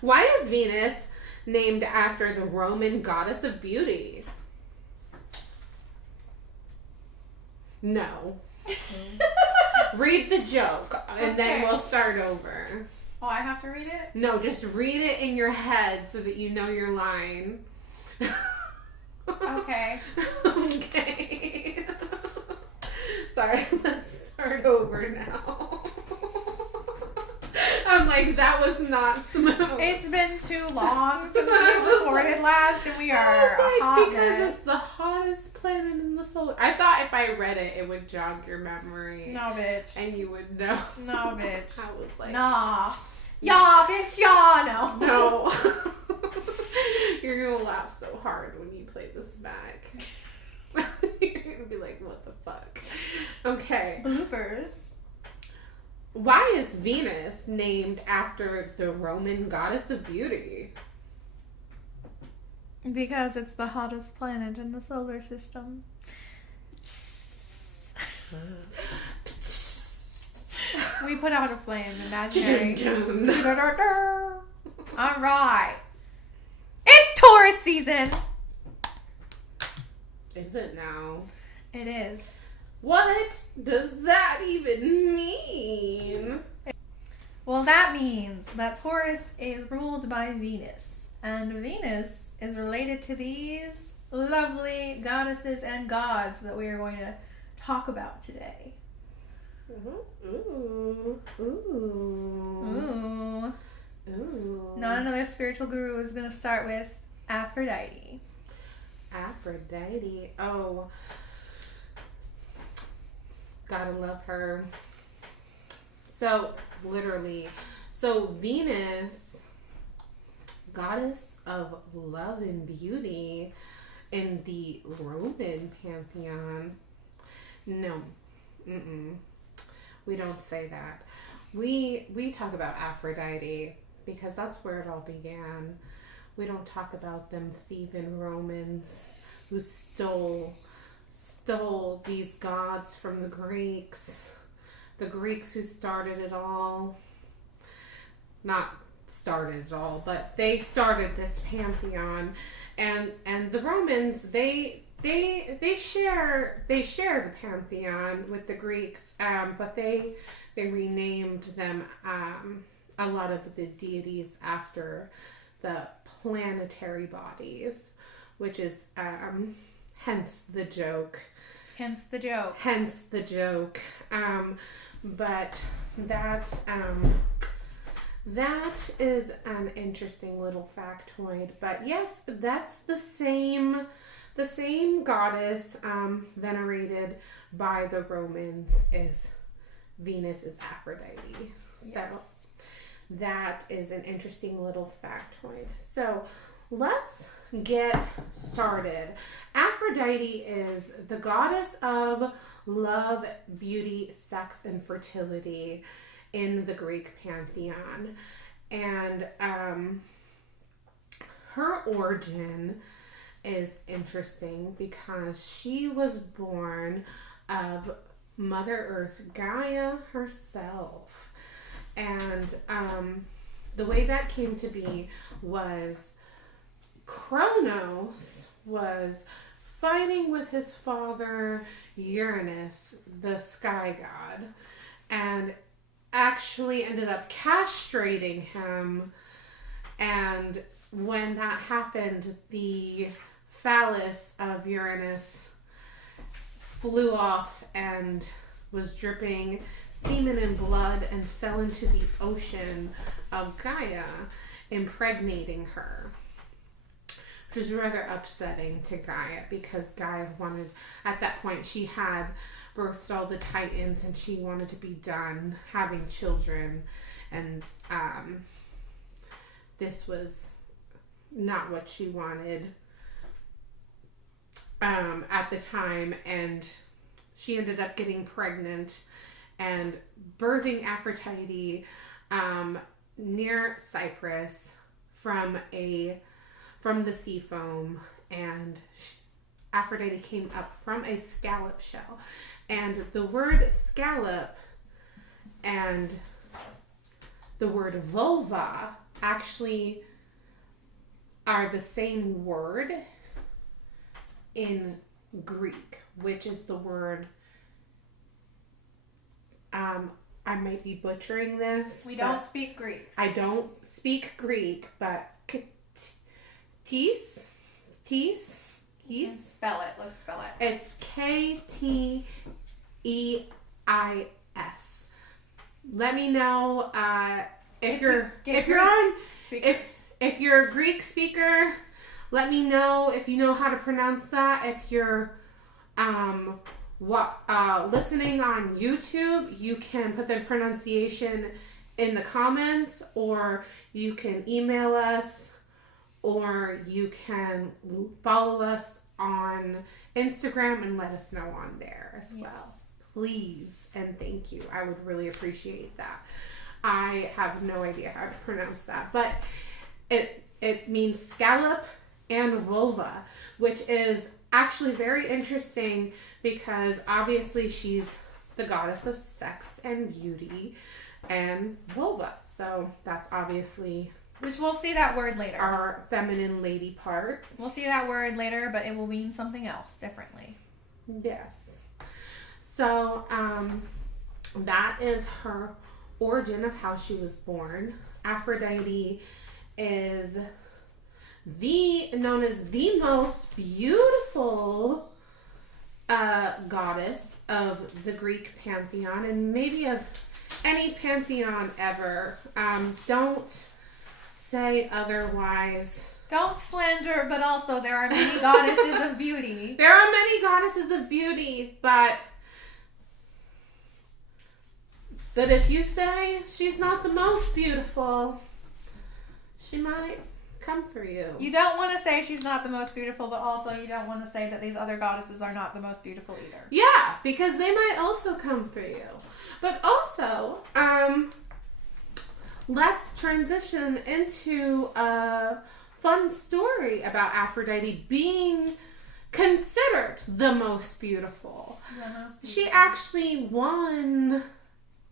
Why is Venus named after the Roman goddess of beauty? No. Read the joke, and then we'll start over. Oh, I have to read it? No, just read it in your head so that you know your line. Okay. Okay. Sorry, let's start over now. I'm like, that was not smooth. It's been too long since we recorded last, and we are because it's the hottest planet in the solar. I thought if I read it, it would jog your memory. No, bitch. And you would know. No, bitch. I was like, nah. Yeah, bitch, yeah, no. No. You're gonna laugh so hard when you play this back. You're gonna be like, what the fuck? Okay. Bloopers. Why is Venus named after the Roman goddess of beauty? Because it's the hottest planet in the solar system. We put out a flame, imaginary. All right. It's Taurus season. Is it now? It is. What does that even mean? Well, that means that Taurus is ruled by Venus. And Venus is related to these lovely goddesses and gods that we are going to talk about today. Ooh. Ooh. Ooh. Ooh. Not another spiritual guru is going to start with Aphrodite. Aphrodite. Oh. Gotta love her. So, literally. So, Venus, goddess of love and beauty in the Roman pantheon. No. We don't say that. We talk about Aphrodite because that's where it all began. We don't talk about them thieving Romans who stole these gods from the Greeks who started it all. Not started it all, but they started this pantheon, and the Romans they share the pantheon with the Greeks, but they renamed them a lot of the deities after the planetary bodies, which is hence the joke. But that is an interesting little factoid. But yes, that's the same goddess venerated by the Romans is Venus is Aphrodite. Yes. So that is an interesting little factoid. So let's get started. Aphrodite is the goddess of love, beauty, sex, and fertility in the Greek pantheon. And her origin is interesting because she was born of Mother Earth, Gaia herself. And the way that came to be was Kronos was fighting with his father Uranus, the sky god, and actually ended up castrating him. And when that happened, the phallus of Uranus flew off and was dripping semen and blood and fell into the ocean of Gaia, impregnating her. Which was rather upsetting to Gaia because Gaia wanted, at that point, she had birthed all the Titans and she wanted to be done having children. And this was not what she wanted at the time. And she ended up getting pregnant and birthing Aphrodite near Cyprus from the sea foam, and Aphrodite came up from a scallop shell. And the word scallop and the word vulva actually are the same word in Greek, which is the word, I might be butchering this. We don't speak Greek. I don't speak Greek, but Tis? Spell it. Let's spell it. It's K-T-E-I-S. Let me know if you're a Greek speaker. Let me know if you know how to pronounce that. If you're listening on YouTube, you can put the pronunciation in the comments, or you can email us, or you can follow us on Instagram and let us know on there as well. Please and thank you. I would really appreciate that. I have no idea how to pronounce that, but it means scallop and vulva, which is actually very interesting because obviously she's the goddess of sex and beauty and vulva. So that's obviously... Which we'll see that word later. Our feminine lady part. We'll see that word later, but it will mean something else differently. Yes. So that is her origin of how she was born. Aphrodite is known as the most beautiful goddess of the Greek pantheon, and maybe of any pantheon ever. Don't say otherwise. Don't slander, but also there are many goddesses of beauty. There are many goddesses of beauty, but if you say she's not the most beautiful, she might come for you. You don't want to say she's not the most beautiful, but also you don't want to say that these other goddesses are not the most beautiful either. Yeah, because they might also come for you. But also, let's transition into a fun story about Aphrodite being considered the most beautiful. She actually won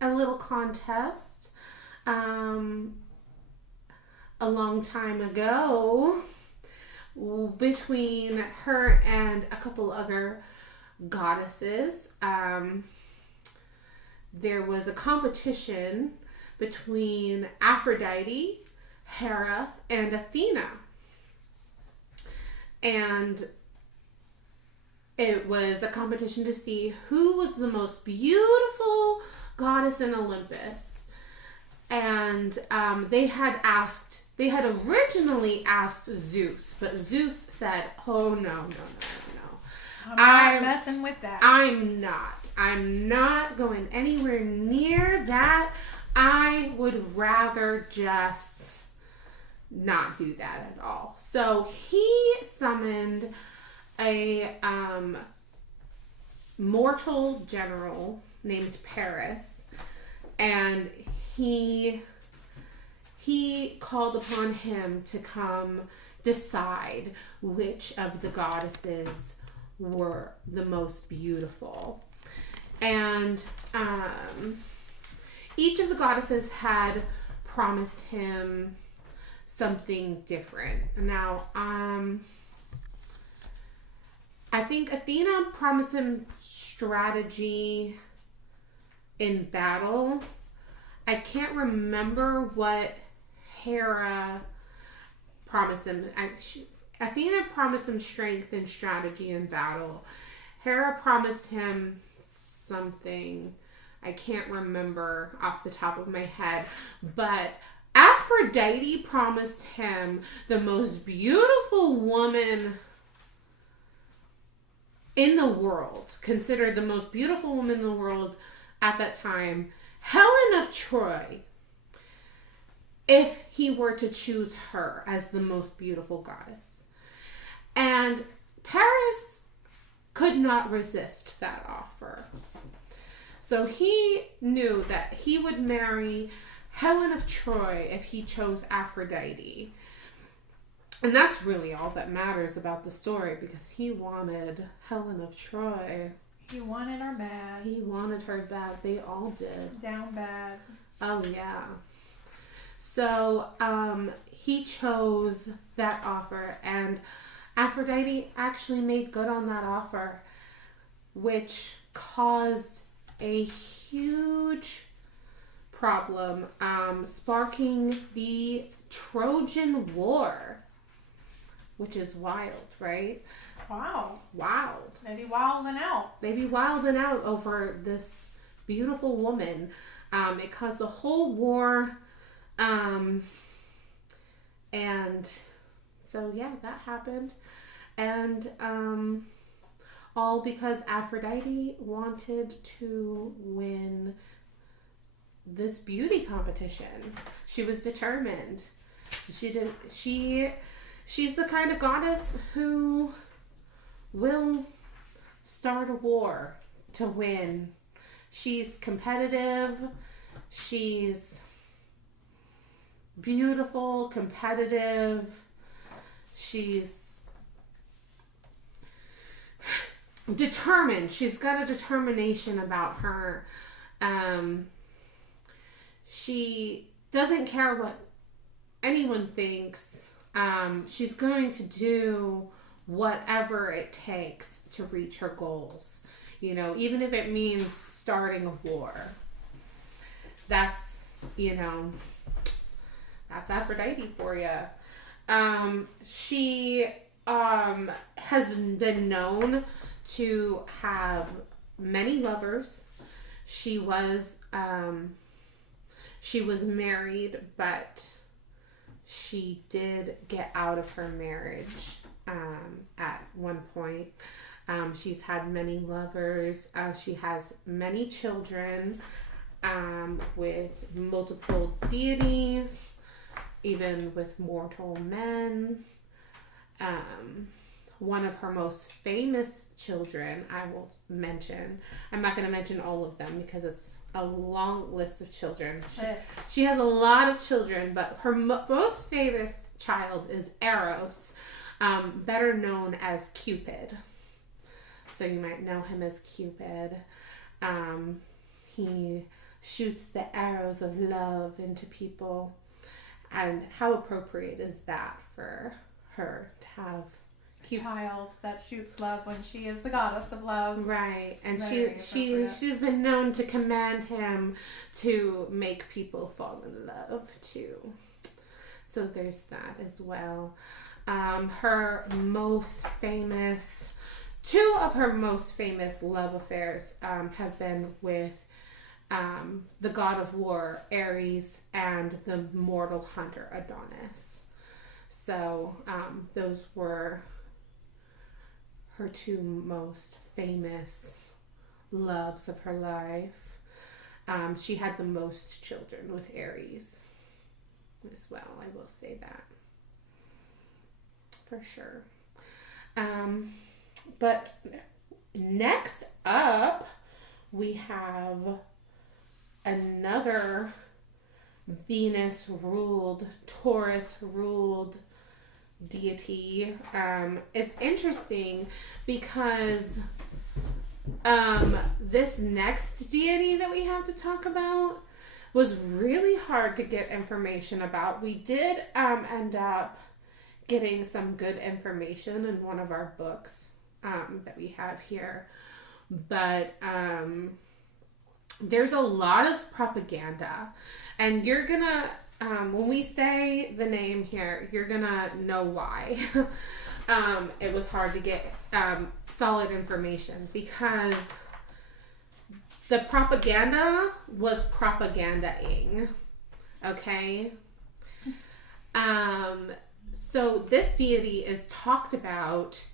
a little contest a long time ago between her and a couple other goddesses. There was a competition between Aphrodite, Hera, and Athena. And it was a competition to see who was the most beautiful goddess in Olympus. And they had originally asked Zeus, but Zeus said, oh, no. I'm not messing with that. I'm not going anywhere near that. I would rather just not do that at all. So he summoned a mortal general named Paris, and he called upon him to come decide which of the goddesses were the most beautiful. And each of the goddesses had promised him something different. Now, I think Athena promised him strategy in battle. I can't remember what Hera promised him. Athena promised him strength and strategy in battle. Hera promised him something I can't remember off the top of my head, but Aphrodite promised him the most beautiful woman in the world, considered the most beautiful woman in the world at that time, Helen of Troy, if he were to choose her as the most beautiful goddess. And Paris could not resist that offer. So he knew that he would marry Helen of Troy if he chose Aphrodite. And that's really all that matters about the story, because he wanted Helen of Troy. He wanted her bad. He wanted her bad. They all did. Down bad. Oh, yeah. So he chose that offer, and Aphrodite actually made good on that offer, which caused a huge problem, sparking the Trojan War, which is wild, right? Wow. Wild. Maybe wilding out. They be wilding out over this beautiful woman. It caused a whole war. And so, yeah, that happened. And all because Aphrodite wanted to win this beauty competition. She was determined. She's the kind of goddess who will start a war to win. She's competitive. She's beautiful, competitive. She's determined. She's got a determination about her. She doesn't care what anyone thinks. She's going to do whatever it takes to reach her goals. You know, even if it means starting a war. That's, you know, that's Aphrodite for you. She has been known to have many lovers. She was married, but she did get out of her marriage at one point. She's had many lovers. She has many children with multiple deities, even with mortal men. One of her most famous children, I will mention. I'm not going to mention all of them because it's a long list of children. She has a lot of children, but her most famous child is Eros, better known as Cupid. So you might know him as Cupid. He shoots the arrows of love into people. And how appropriate is that for her to have a child that shoots love when she is the goddess of love? Right. And she's been known to command him to make people fall in love too. So there's that as well. Two of her most famous love affairs have been with the god of war, Ares, and the mortal hunter, Adonis. So those were her two most famous loves of her life. She had the most children with Ares as well, I will say that. For sure. But next up, we have another Venus-ruled, Taurus-ruled deity. It's interesting because this next deity that we have to talk about was really hard to get information about. We did end up getting some good information in one of our books that we have here, but there's a lot of propaganda, and you're gonna when we say the name here, you're gonna know why. It was hard to get solid information because the propaganda was propagandaing. Okay. So this deity is talked about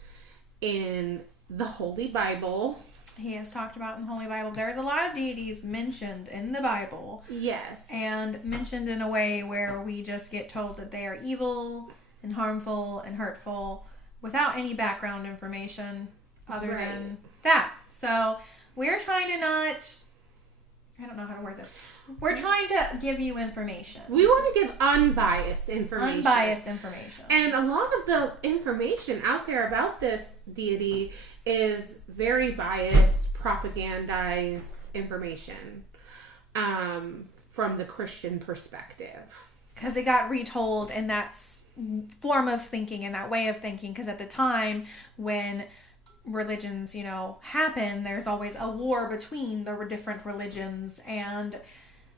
in the Holy Bible. He is talked about in the Holy Bible. There's a lot of deities mentioned in the Bible. Yes. And mentioned in a way where we just get told that they are evil and harmful and hurtful without any background information other than that. So we're trying to not... I don't know how to word this. We're trying to give you information. We want to give unbiased information. Unbiased information. And a lot of the information out there about this deity is very biased, propagandized information from the Christian perspective. because it got retold in that form of thinking and that way of thinking. Because at the time when religions, happen, there's always a war between the different religions, and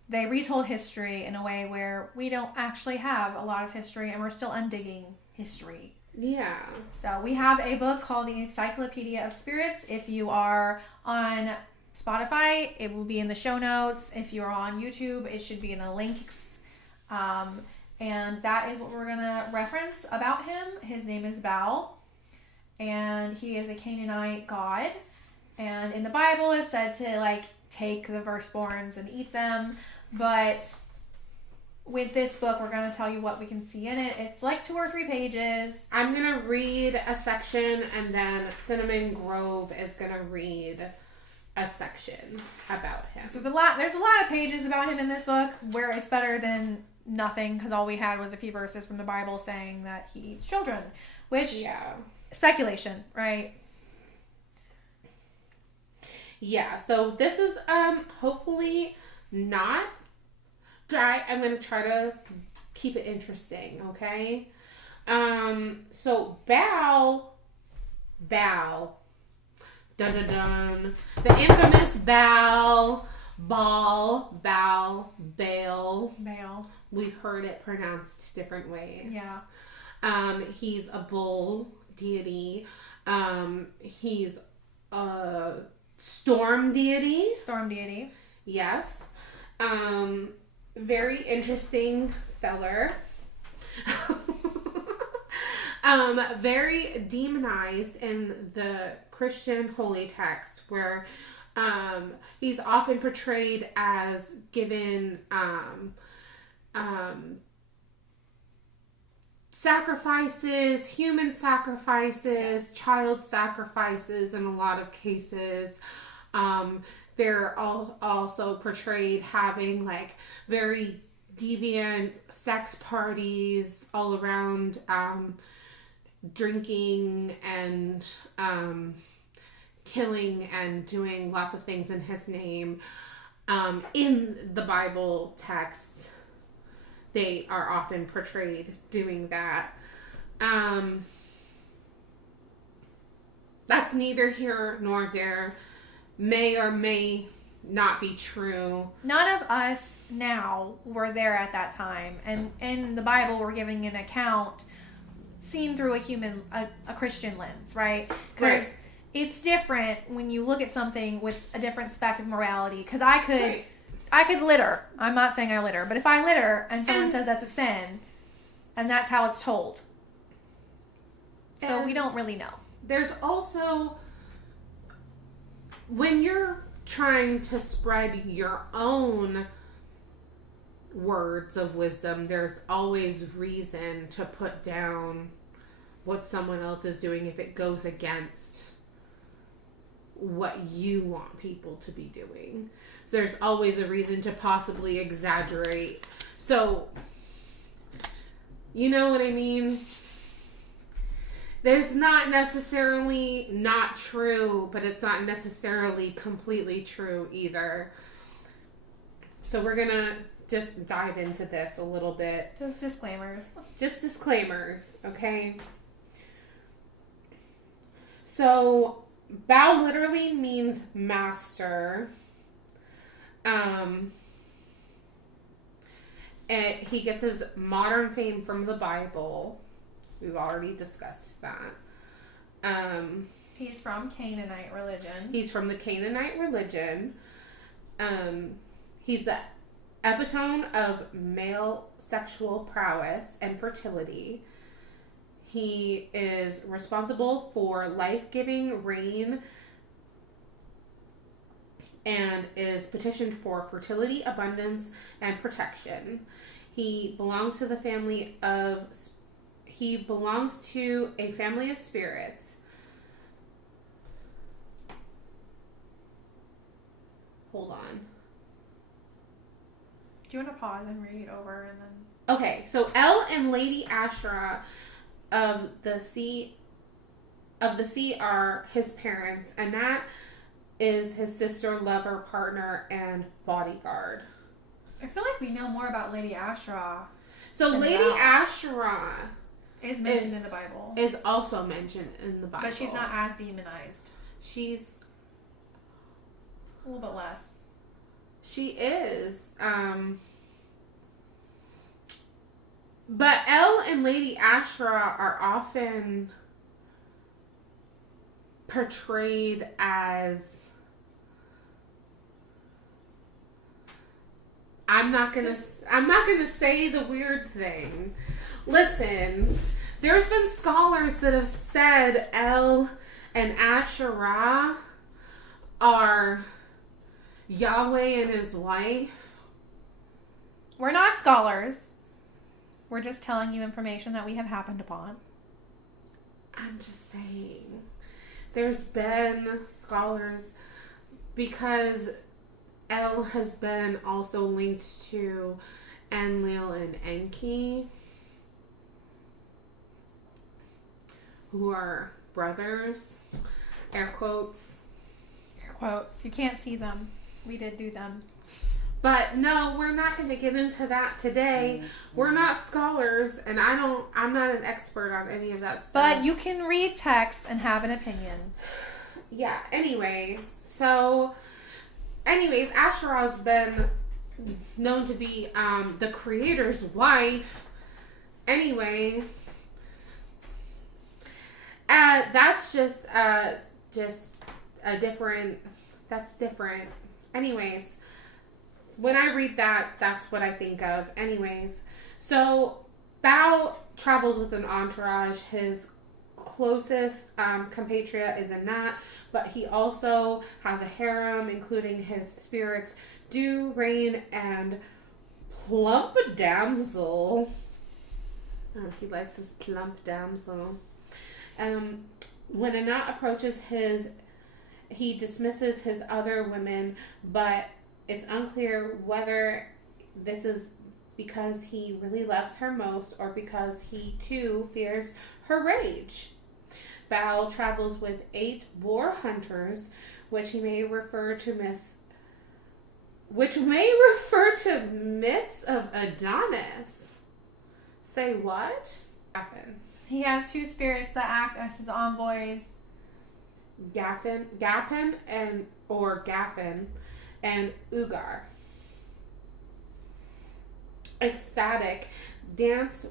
they retold history in a way where we don't actually have a lot of history, and we're still undigging history. Yeah. So we have a book called the Encyclopedia of Spirits. If you are on Spotify, it will be in the show notes. If you're on YouTube, it should be in the links. And that is what we're going to reference about him. His name is Baal, and he is a Canaanite god. And in the Bible, it's said to, take the firstborns and eat them. But with this book, we're going to tell you what we can see in it. It's 2 or 3 pages. I'm going to read a section, and then Cinnamon Grove is going to read a section about him. So there's a lot of pages about him in this book, where it's better than nothing, because all we had was a few verses from the Bible saying that he eats children, which speculation, right? Yeah, so this is hopefully not dry. I'm going to try to keep it interesting, okay? So Baal, dun dun dun, the infamous Baal. We've heard it pronounced different ways. Yeah. He's a bull deity. He's a storm deity. Storm deity. Yes. Very interesting feller. Very demonized in the Christian holy text, where he's often portrayed as given sacrifices, human sacrifices, child sacrifices in a lot of cases. They're also portrayed having very deviant sex parties all around, drinking and killing and doing lots of things in his name. In the Bible texts, they are often portrayed doing that. That's neither here nor there. May or may not be true. None of us now were there at that time. And in the Bible, we're giving an account seen through a Christian lens, right? Because it's different when you look at something with a different spec of morality. Because I could litter. I'm not saying I litter. But if I litter and someone says that's a sin, and that's how it's told. So we don't really know. There's also, when you're trying to spread your own words of wisdom, there's always reason to put down what someone else is doing if it goes against what you want people to be doing. So there's always a reason to possibly exaggerate. So, you know what I mean? There's not necessarily not true, but it's not necessarily completely true either. So we're going to just dive into this a little bit. Just disclaimers. Just disclaimers, okay? So, Baal literally means master. He gets his modern fame from the Bible. We've already discussed that. He's from Canaanite religion. He's from the Canaanite religion. He's the epitome of male sexual prowess and fertility. He is responsible for life-giving rain and is petitioned for fertility, abundance, and protection. He belongs to a family of spirits. Hold on. Do you want to pause and read over and then? Okay, so El and Lady Asherah of the sea are his parents, and that is his sister, lover, partner, and bodyguard. I feel like we know more about Lady Asherah. So Lady Asherah is mentioned in the Bible. Is also mentioned in the Bible. But she's not as demonized. She's a little bit less. She is. But El and Lady Asherah are often portrayed as, I'm not gonna say the weird thing. Listen, there's been scholars that have said El and Asherah are Yahweh and his wife. We're not scholars. We're just telling you information that we have happened upon. I'm just saying. There's been scholars, because El has been also linked to Enlil and Enki, who are brothers. Air quotes. Air quotes. You can't see them. We did do them. But no, we're not going to get into that today. We're not scholars, and I'm not an expert on any of that stuff. But you can read texts and have an opinion. Yeah, anyways, Asherah's been known to be the creator's wife. Anyway, that's just a different, that's different. Anyways, when I read that, that's what I think of. Anyways, so Bao travels with an entourage. His closest compatriot is Anat, but he also has a harem, including his spirits, Dew, Rain, and Plump Damsel. Oh, he likes his plump damsel. When Anat approaches he dismisses his other women, but it's unclear whether this is because he really loves her most or because he too fears her rage. Baal travels with 8 boar hunters, which may refer to myths of Adonis. Say what? Gaffin. He has 2 spirits that act as his envoys. Gaffin and Ugar. Ecstatic dance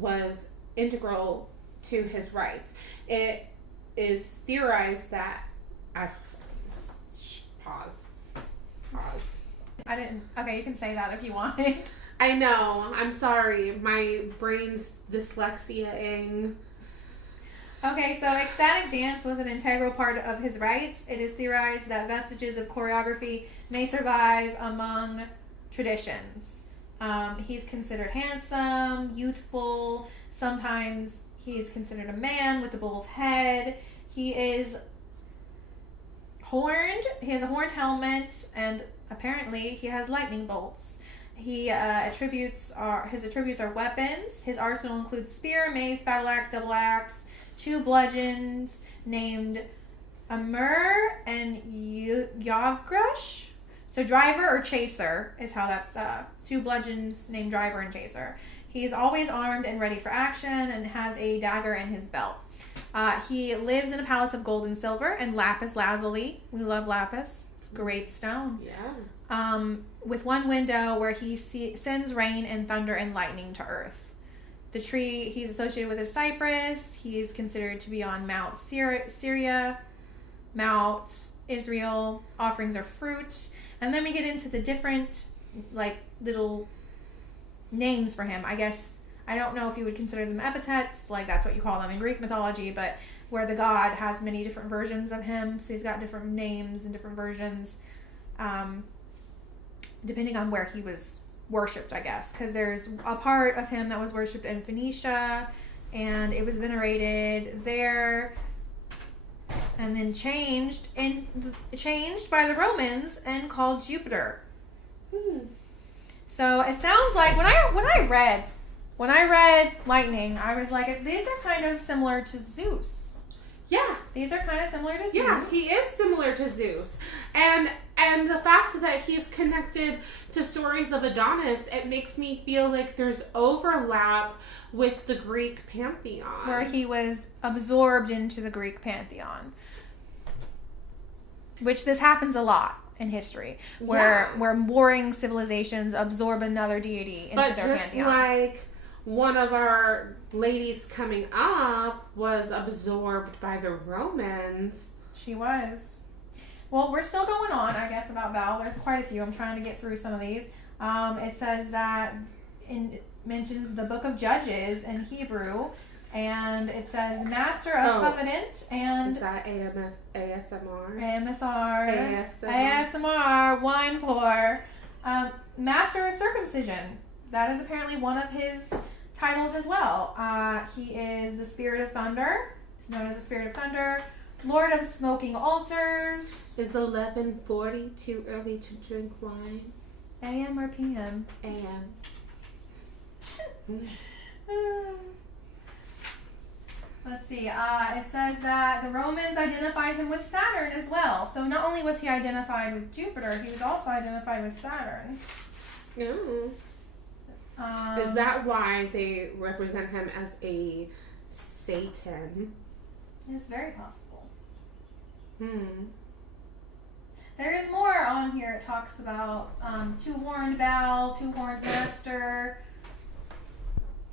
was integral to his rites. It is theorized that pause. Okay, you can say that if you want. I know. I'm sorry. My brain's dyslexia-ing. Okay, so ecstatic dance was an integral part of his rites. It is theorized that vestiges of choreography may survive among traditions. He's considered handsome, youthful. Sometimes he's considered a man with a bull's head. He is horned. He has a horned helmet, and apparently he has lightning bolts. His attributes are weapons. His arsenal includes spear, mace, battle axe, double axe, 2 bludgeons named Amur and Yagrush. So driver or chaser is how that's 2 bludgeons named driver and chaser. He's always armed and ready for action and has a dagger in his belt. He lives in a palace of gold and silver and lapis lazuli. We love lapis. It's a great stone. Yeah. With 1 window where he sends rain and thunder and lightning to earth. The tree he's associated with is cypress. He's considered to be on Mount Syria, Mount Israel. Offerings are fruit. And then we get into the different, little names for him. I guess, I don't know if you would consider them epithets, that's what you call them in Greek mythology, but where the god has many different versions of him. So he's got different names and different versions, depending on where he was worshipped, I guess, because there's a part of him that was worshipped in Phoenicia, and it was venerated there, and then changed by the Romans and called Jupiter. So it sounds like when I read lightning, I was like, these are kind of similar to Zeus. Yeah. These are kind of similar to Zeus. Yeah, he is similar to Zeus. And the fact that he's connected to stories of Adonis, it makes me feel like there's overlap with the Greek pantheon. Where he was absorbed into the Greek pantheon. Which this happens a lot in history. Where warring civilizations absorb another deity into their pantheon. But just like one of our ladies coming up was absorbed by the Romans. She was. Well, we're still going on, I guess, about Val. There's quite a few. I'm trying to get through some of these. It says that it mentions the book of Judges in Hebrew, and it says Master of Covenant and... Is that ASMR? ASMR, wine pour. Master of Circumcision. That is apparently one of his titles as well. He is the Spirit of Thunder. He's known as the Spirit of Thunder. Lord of Smoking Altars. Is 11:40 too early to drink wine? AM or PM? AM. Let's see. It says that the Romans identified him with Saturn as well. So not only was he identified with Jupiter, he was also identified with Saturn. Ooh. Is that why they represent him as a Satan? It's very possible. There is more on here. It talks about two-horned Baal, two-horned Master.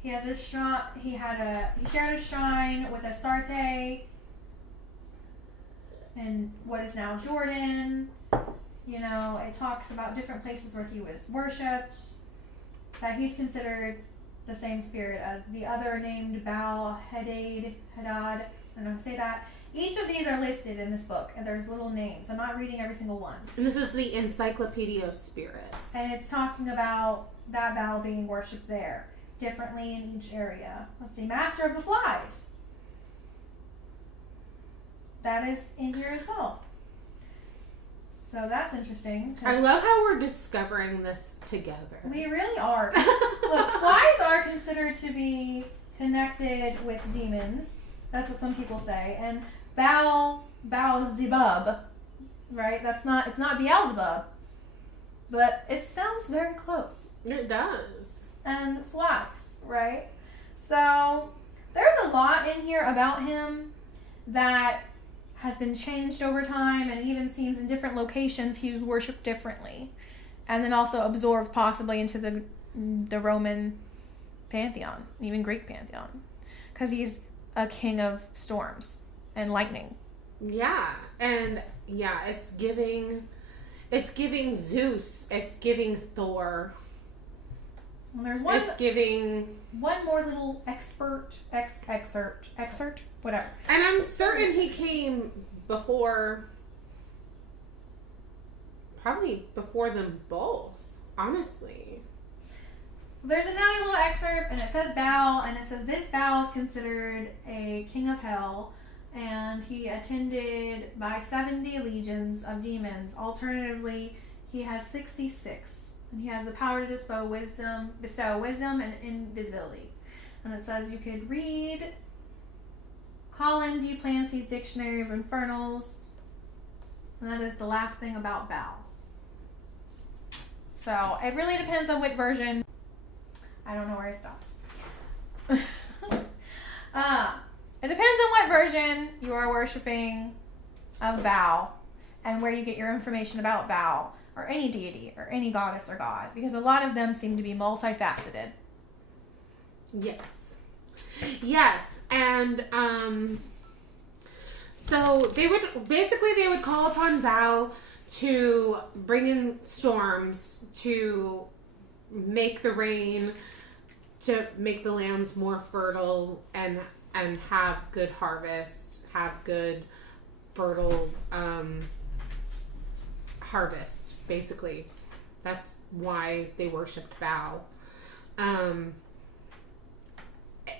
He has a shrine. He shared a shrine with Astarte in what is now Jordan. You know, it talks about different places where he was worshipped. That he's considered the same spirit as the other named Baal, Hadad. I don't know how to say that. Each of these are listed in this book, and there's little names. I'm not reading every single one. And this is the Encyclopedia of Spirits. And it's talking about that Baal being worshipped there, differently in each area. Let's see, Master of the Flies. That is in here as well. So that's interesting. I love how we're discovering this together. We really are. Look, flies are considered to be connected with demons. That's what some people say. And Beelzebub, right? It's not Beelzebub, but it sounds very close. It does. And flies, right? So there's a lot in here about him that has been changed over time, and it even seems in different locations he was worshipped differently, and then also absorbed possibly into the Roman pantheon, even Greek pantheon, because he's a king of storms and lightning. Yeah, and yeah, it's giving Zeus, it's giving Thor. And there's one. It's giving one more little excerpt, whatever. And I'm certain he came probably before them both, honestly. There's another little excerpt, and it says Baal, and it says this Baal is considered a king of hell, and he attended by 70 legions of demons. Alternatively, he has 66. And he has the power to bestow wisdom and invisibility. And it says you could read Colin D. Clancy's Dictionary of Infernals. And that is the last thing about Baal. So it really depends on what version. I don't know where I stopped. It depends on what version you are worshiping of Baal and where you get your information about Baal. Or any deity, or any goddess or god, because a lot of them seem to be multifaceted. Yes, and so they would call upon Baal to bring in storms to make the rain, to make the lands more fertile and have good harvests, have good fertile harvests. Basically, that's why they worshipped Baal.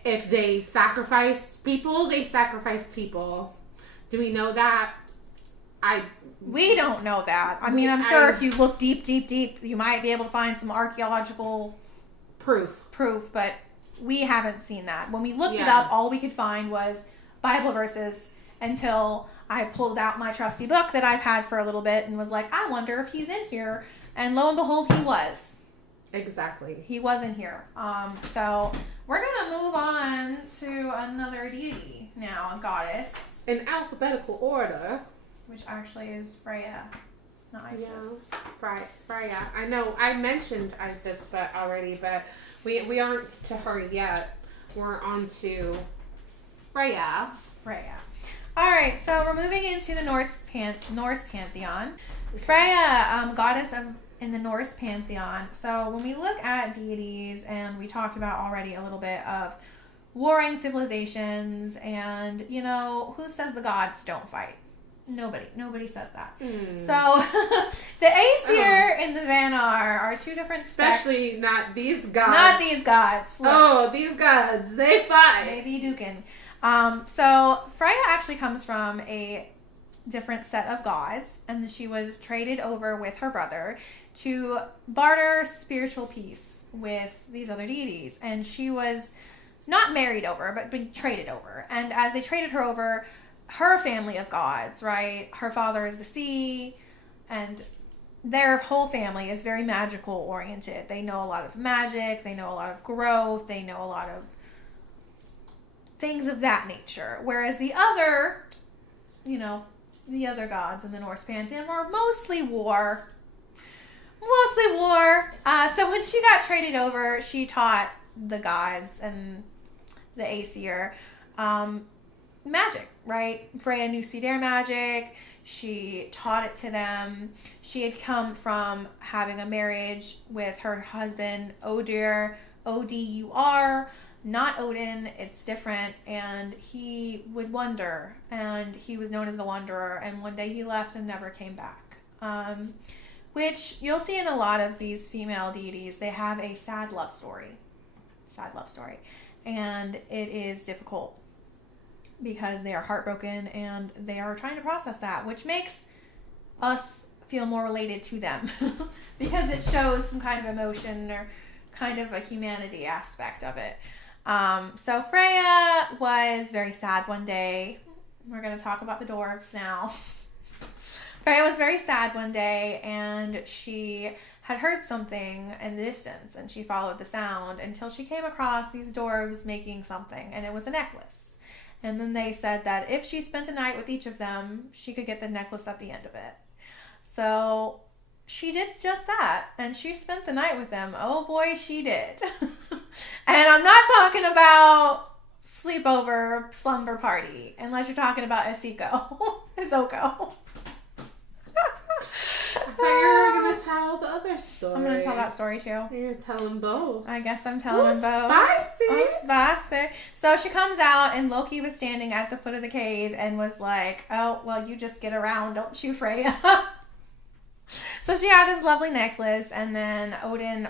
If they sacrificed people, they sacrificed people. Do we know that? We don't know that. I mean, I'm sure if you look deep, you might be able to find some archaeological proof, but we haven't seen that. When we looked it up, all we could find was Bible verses until I pulled out my trusty book that I've had for a little bit and was like, I wonder if he's in here. And lo and behold, he was. Exactly. He was in here. So we're going to move on to another deity now, a goddess. In alphabetical order. Which actually is Freyja, not Isis. Yeah, Freyja. I know I mentioned Isis but we aren't to her yet. We're on to Freyja. All right, so we're moving into the Norse pantheon. Freyja, goddess in the Norse pantheon. So when we look at deities, and we talked about already a little bit of warring civilizations, and who says the gods don't fight? Nobody says that. So the Aesir and the Vanir are two different especially not these gods. Not these gods. Look. These gods, they fight. They be duking. So Freyja actually comes from a different set of gods, and she was traded over with her brother to barter spiritual peace with these other deities. And she was not married over, but traded over. And as they traded her over, her family of gods, right? Her father is the sea, and their whole family is very magical oriented. They know a lot of magic, they know a lot of growth, they know a lot of things of that nature. Whereas the other gods in the Norse pantheon were mostly war. So when she got traded over, she taught the gods and the Aesir magic, right? Freyja knew sea dare magic. She taught it to them. She had come from having a marriage with her husband, Odur, O-D-U-R, not Odin, it's different. And he would wander, and he was known as the Wanderer. And one day he left and never came back. Which you'll see in a lot of these female deities. They have a sad love story. And it is difficult because they are heartbroken and they are trying to process that, which makes us feel more related to them because it shows some kind of emotion or kind of a humanity aspect of it. So Freyja was very sad one day. We're going to talk about the dwarves now. Freyja was very sad one day, and she had heard something in the distance, and she followed the sound until she came across these dwarves making something, and it was a necklace. And then they said that if she spent a night with each of them, she could get the necklace at the end of it. So she did just that, and she spent the night with them. Oh boy, she did. And I'm not talking about sleepover slumber party, unless you're talking about Isoko. I thought you were going to tell the other story. I'm going to tell that story too. You're telling both. I guess I'm telling them both. Spicy. Oh, spicy. So she comes out, and Loki was standing at the foot of the cave and was like, oh, well, you just get around, don't you, Freyja? So she had this lovely necklace, and then Odin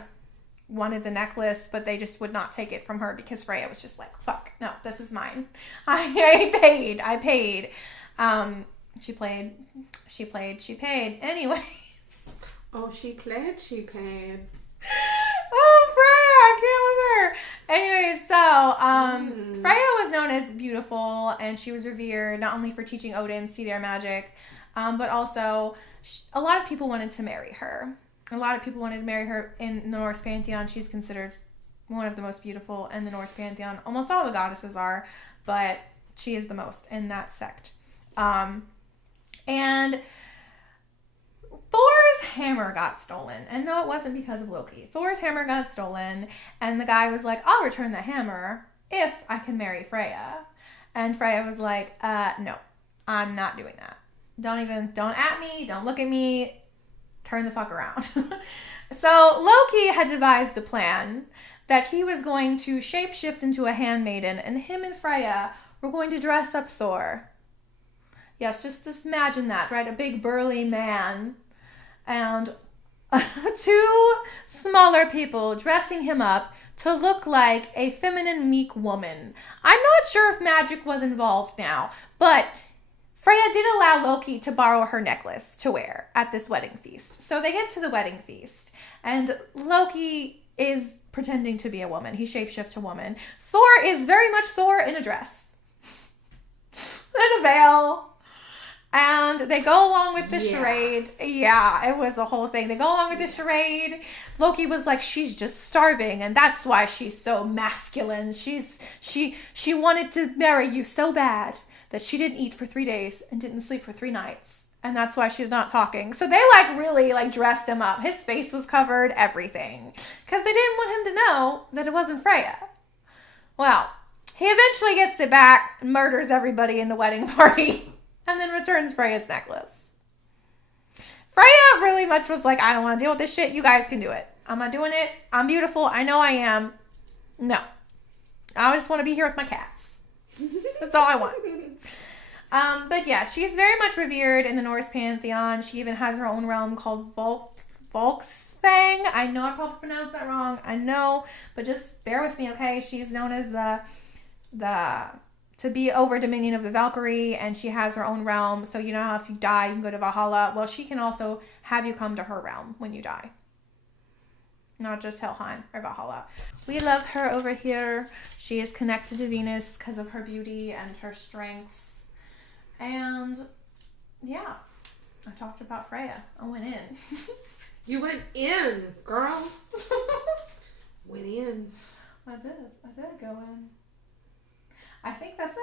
wanted the necklace, but they just would not take it from her because Freyja was just like, fuck, no, this is mine. I paid. She paid. Anyways. Oh, she paid. Oh, Freyja, I can't with her. Anyways, so, Freyja was known as beautiful, and she was revered not only for teaching Odin sea dare magic, but also a lot of people wanted to marry her. In the Norse pantheon. She's considered one of the most beautiful in the Norse pantheon. Almost all the goddesses are, but she is the most in that sect. And Thor's hammer got stolen. And no, it wasn't because of Loki. Thor's hammer got stolen, and the guy was like, I'll return the hammer if I can marry Freyja. And Freyja was like, no, I'm not doing that. Don't at me, don't look at me, turn the fuck around. So Loki had devised a plan that he was going to shapeshift into a handmaiden, and him and Freyja were going to dress up Thor. Yes, just imagine that, right? A big burly man and two smaller people dressing him up to look like a feminine, meek woman. I'm not sure if magic was involved now, but Freyja did allow Loki to borrow her necklace to wear at this wedding feast. So they get to the wedding feast, and Loki is pretending to be a woman. He shapeshifts to woman. Thor is very much Thor in a dress. In the veil. And they go along with the charade. Yeah, it was a whole thing. They go along with the charade. Loki was like, she's just starving, and that's why she's so masculine. She wanted to marry you so bad that she didn't eat for 3 days and didn't sleep for 3 nights. And that's why she's not talking. So they like really like dressed him up. His face was covered, everything. Because they didn't want him to know that it wasn't Freyja. Well, he eventually gets it back, murders everybody in the wedding party, and then returns Freyja's necklace. Freyja really much was like, I don't want to deal with this shit. You guys can do it. I'm not doing it. I'm beautiful. I know I am. No. I just want to be here with my cats. That's all I want. But yeah, she's very much revered in the Norse pantheon. She even has her own realm called Volksfang. I know I probably pronounced that wrong. I know, but just bear with me, okay? She's known as to be over dominion of the Valkyrie, and she has her own realm. So you know how if you die, you can go to Valhalla. Well, she can also have you come to her realm when you die. Not just Helheim or Valhalla. We love her over here. She is connected to Venus because of her beauty and her strengths. And yeah, I talked about Freyja. I went in. You went in, girl. Went in. I did go in. I think that's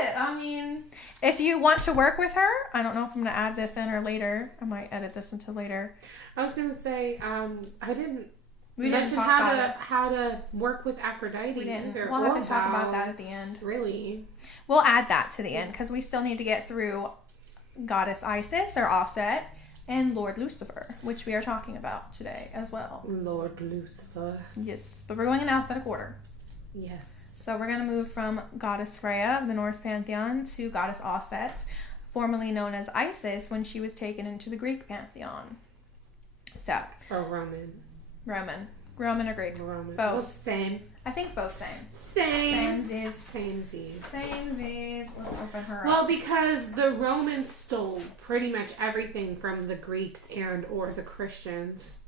it. I mean, if you want to work with her, I don't know if I'm going to add this in or later. I might edit this until later. I was going to say, I didn't We mention didn't talk how to work with Aphrodite. We didn't. Either, We'll have to talk about that at the end. Really? We'll add that to the end because we still need to get through Goddess Isis or Osset and Lord Lucifer, which we are talking about today as well. Lord Lucifer. Yes, but we're going in alphabetical order. Yes. So we're going to move from Goddess Freyja of the Norse pantheon to Goddess Osset, formerly known as Isis when she was taken into the Greek pantheon. So. Or Roman. Roman or Greek? Roman. Both. Well, same. I think both same. Samesies. Samesies. Let's open her up. Well, because the Romans stole pretty much everything from the Greeks and or the Christians.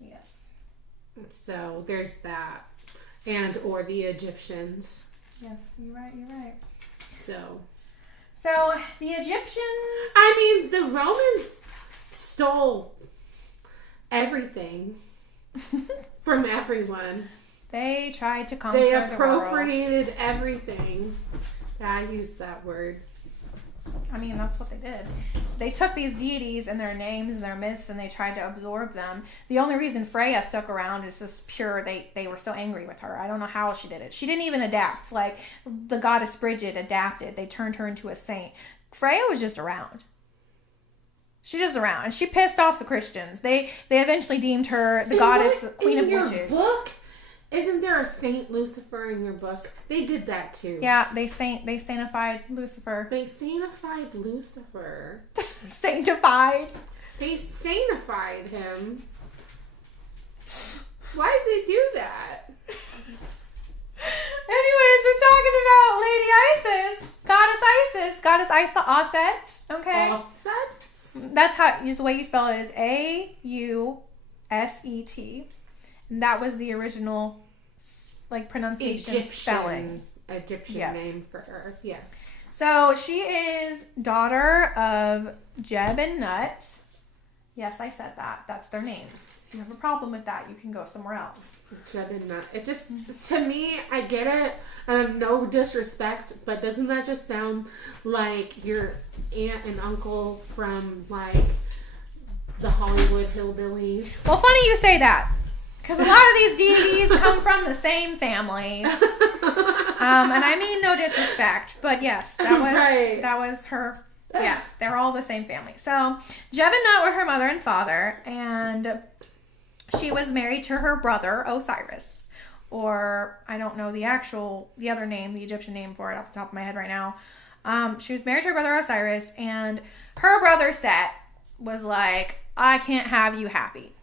Yes. So there's that. And or the Egyptians. Yes, you're right. So the Egyptians... I mean, the Romans stole everything from everyone. They tried to conquer They the world. appropriated everything. I used that word. I mean, that's what they did. They took these deities and their names and their myths and they tried to absorb them. The only reason Freyja stuck around is just pure, they were so angry with her. I don't know how she did it. She didn't even adapt. Like, the goddess Bridget adapted. They turned her into a saint. Freyja was just around. She's just around. And she pissed off the Christians. They eventually deemed her the goddess, queen of witches. In your book? Isn't there a Saint Lucifer in your book? They did that too. Yeah, they sanctified Lucifer. They sanctified Lucifer. Sanctified? They sanctified him. Why did they do that? Anyways, we're talking about Lady Isis. Goddess Osset. Okay. Osset? That's the way you spell it is Auset. And that was the original, like, pronunciation spelling. Egyptian name for her, yes. So she is daughter of Jeb and Nut. Yes, I said that. That's their names. If you have a problem with that, you can go somewhere else. Jeb and Nut. It just, to me, I get it. No disrespect, but doesn't that just sound like your aunt and uncle from, like, the Hollywood hillbillies? Well, funny you say that. Because a lot of these deities come from the same family. And I mean no disrespect, but yes, that was her. Yes, they're all the same family. So Jeb and Nut were her mother and father, and she was married to her brother Osiris, or I don't know the other name, the Egyptian name for it off the top of my head right now. She was married to her brother Osiris, and her brother Set was like, I can't have you happy.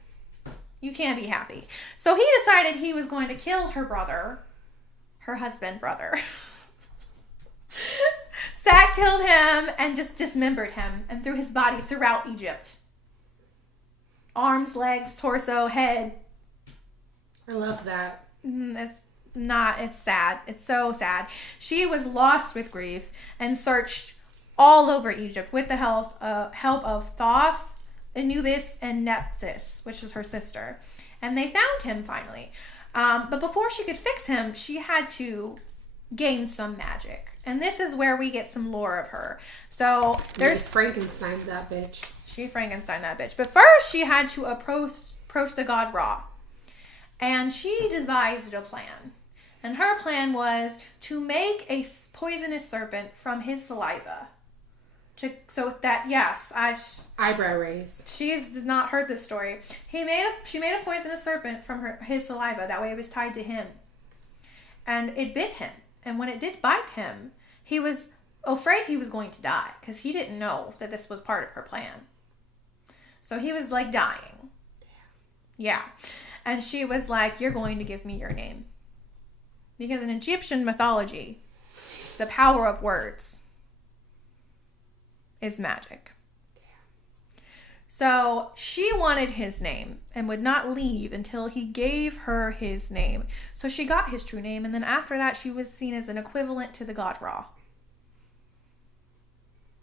You can't be happy. So he decided he was going to kill her brother, her husband brother. Set killed him and just dismembered him and threw his body throughout Egypt. Arms, legs, torso, head. I love that. It's it's sad. It's so sad. She was lost with grief and searched all over Egypt with the help of Thoth, Anubis, and Nephthys, which was her sister. And they found him finally. But before she could fix him, she had to gain some magic. And this is where we get some lore of her. So there's Frankenstein that bitch. She Frankenstein that bitch. But first she had to approach the god Ra. And she devised a plan. And her plan was to make a poisonous serpent from his saliva. Eyebrow raised. She's not heard this story. She made a poisonous serpent from his saliva. That way it was tied to him. And it bit him. And when it did bite him, he was afraid he was going to die because he didn't know that this was part of her plan. So he was like dying. Yeah. And she was like, you're going to give me your name. Because in Egyptian mythology, the power of words is magic. So she wanted his name and would not leave until he gave her his name. So she got his true name, and then after that she was seen as an equivalent to the god Ra.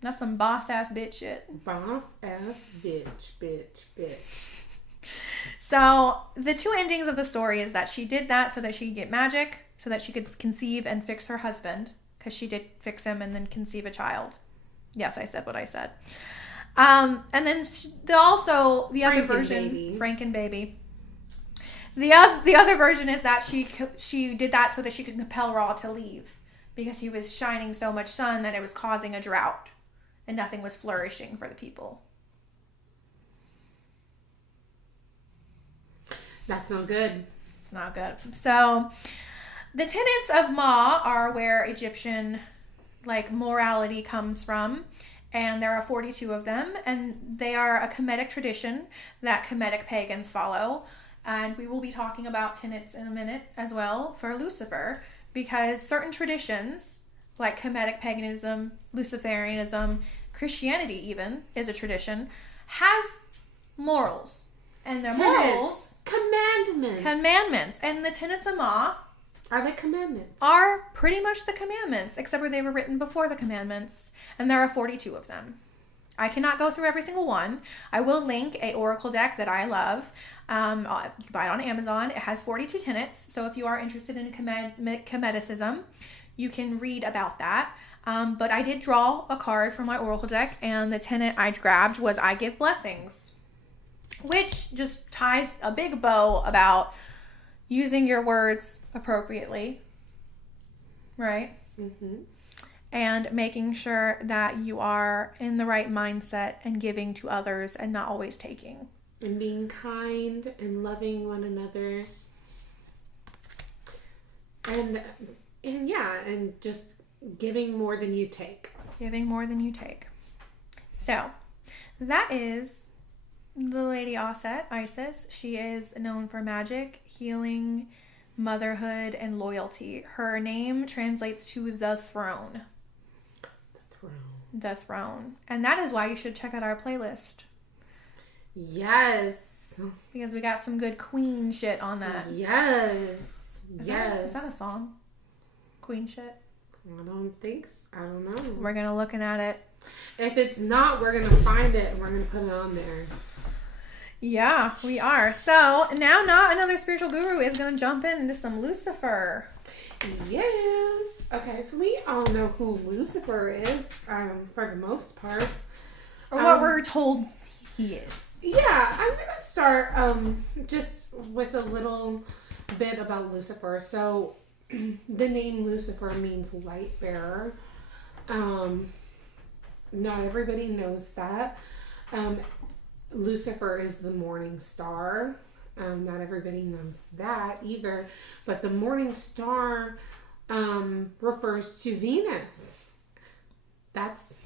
That's some boss ass bitch shit. Boss ass bitch. So the two endings of the story is that she did that so that she could get magic, so that she could conceive and fix her husband, because she did fix him and then conceive a child. Yes, I said what I said. And then the other version, Frankenbaby. The other version is that she did that so that she could compel Ra to leave, because he was shining so much sun that it was causing a drought and nothing was flourishing for the people. That's not good. It's not good. So the tenets of Ma are where Egyptian morality comes from, and there are 42 of them, and they are a Kemetic tradition that Kemetic pagans follow. And we will be talking about tenets in a minute as well for Lucifer, because certain traditions like Kemetic paganism, Luciferianism, Christianity even is a tradition, has morals. And their morals, commandments. And the tenets of Ma are the commandments. Are pretty much the commandments, except for they were written before the commandments. And there are 42 of them. I cannot go through every single one. I will link a oracle deck that I love. You can buy it on Amazon. It has 42 tenets. So if you are interested in Kemeticism, you can read about that. But I did draw a card from my oracle deck, and the tenet I grabbed was I give blessings, which just ties a big bow about using your words appropriately, right? Mm-hmm. And making sure that you are in the right mindset and giving to others and not always taking. And being kind and loving one another. And just giving more than you take. Giving more than you take. So, that is the Lady Aset, Isis. She is known for magic, healing, motherhood, and loyalty. Her name translates to the throne. The throne. And that is why you should check out our playlist. Yes. Because we got some good queen shit on that. Yes. Is that a song? Queen shit? I don't know. We're going to looking at it. If it's not, we're going to find it and we're going to put it on there. Yeah, we are. So now Not Another Spiritual Guru is going to jump into some Lucifer. Yes. Okay, so we all know who Lucifer is, for the most part. Or what we're told he is. Yeah, I'm going to start just with a little bit about Lucifer. So, the name Lucifer means light bearer. Not everybody knows that. Lucifer is the morning star. Not everybody knows that either. But the morning star refers to Venus. That's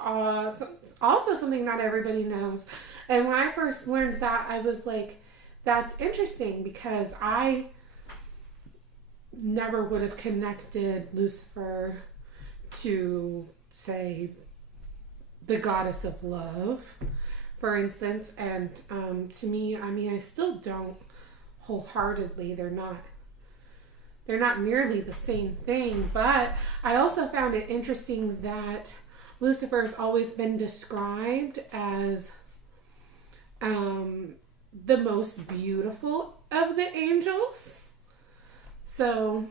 also something not everybody knows. And when I first learned that, I was like, that's interesting, because I never would have connected Lucifer to, say, the goddess of love, for instance. And to me, I mean, I still don't wholeheartedly. They're not they're not nearly the same thing. But I also found it interesting that Lucifer's always been described as the most beautiful of the angels. So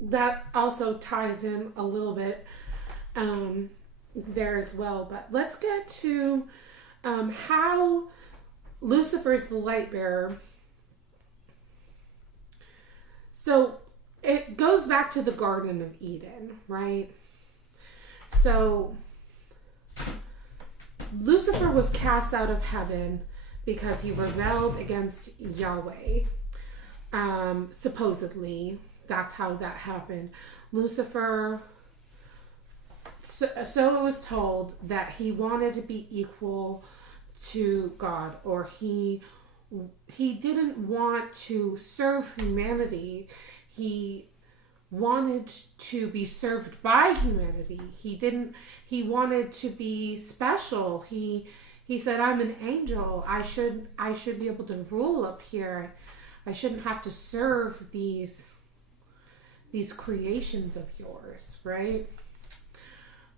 that also ties in a little bit there as well. But let's get to how Lucifer's the light bearer. So it goes back to the Garden of Eden, right? So Lucifer was cast out of heaven because he rebelled against Yahweh. Supposedly, that's how that happened. Lucifer, so it was told that he wanted to be equal to God, or he didn't want to serve humanity. He wanted to be served by humanity. He wanted to be special. He said, I'm an angel. I should be able to rule up here. I shouldn't have to serve these creations of yours, right?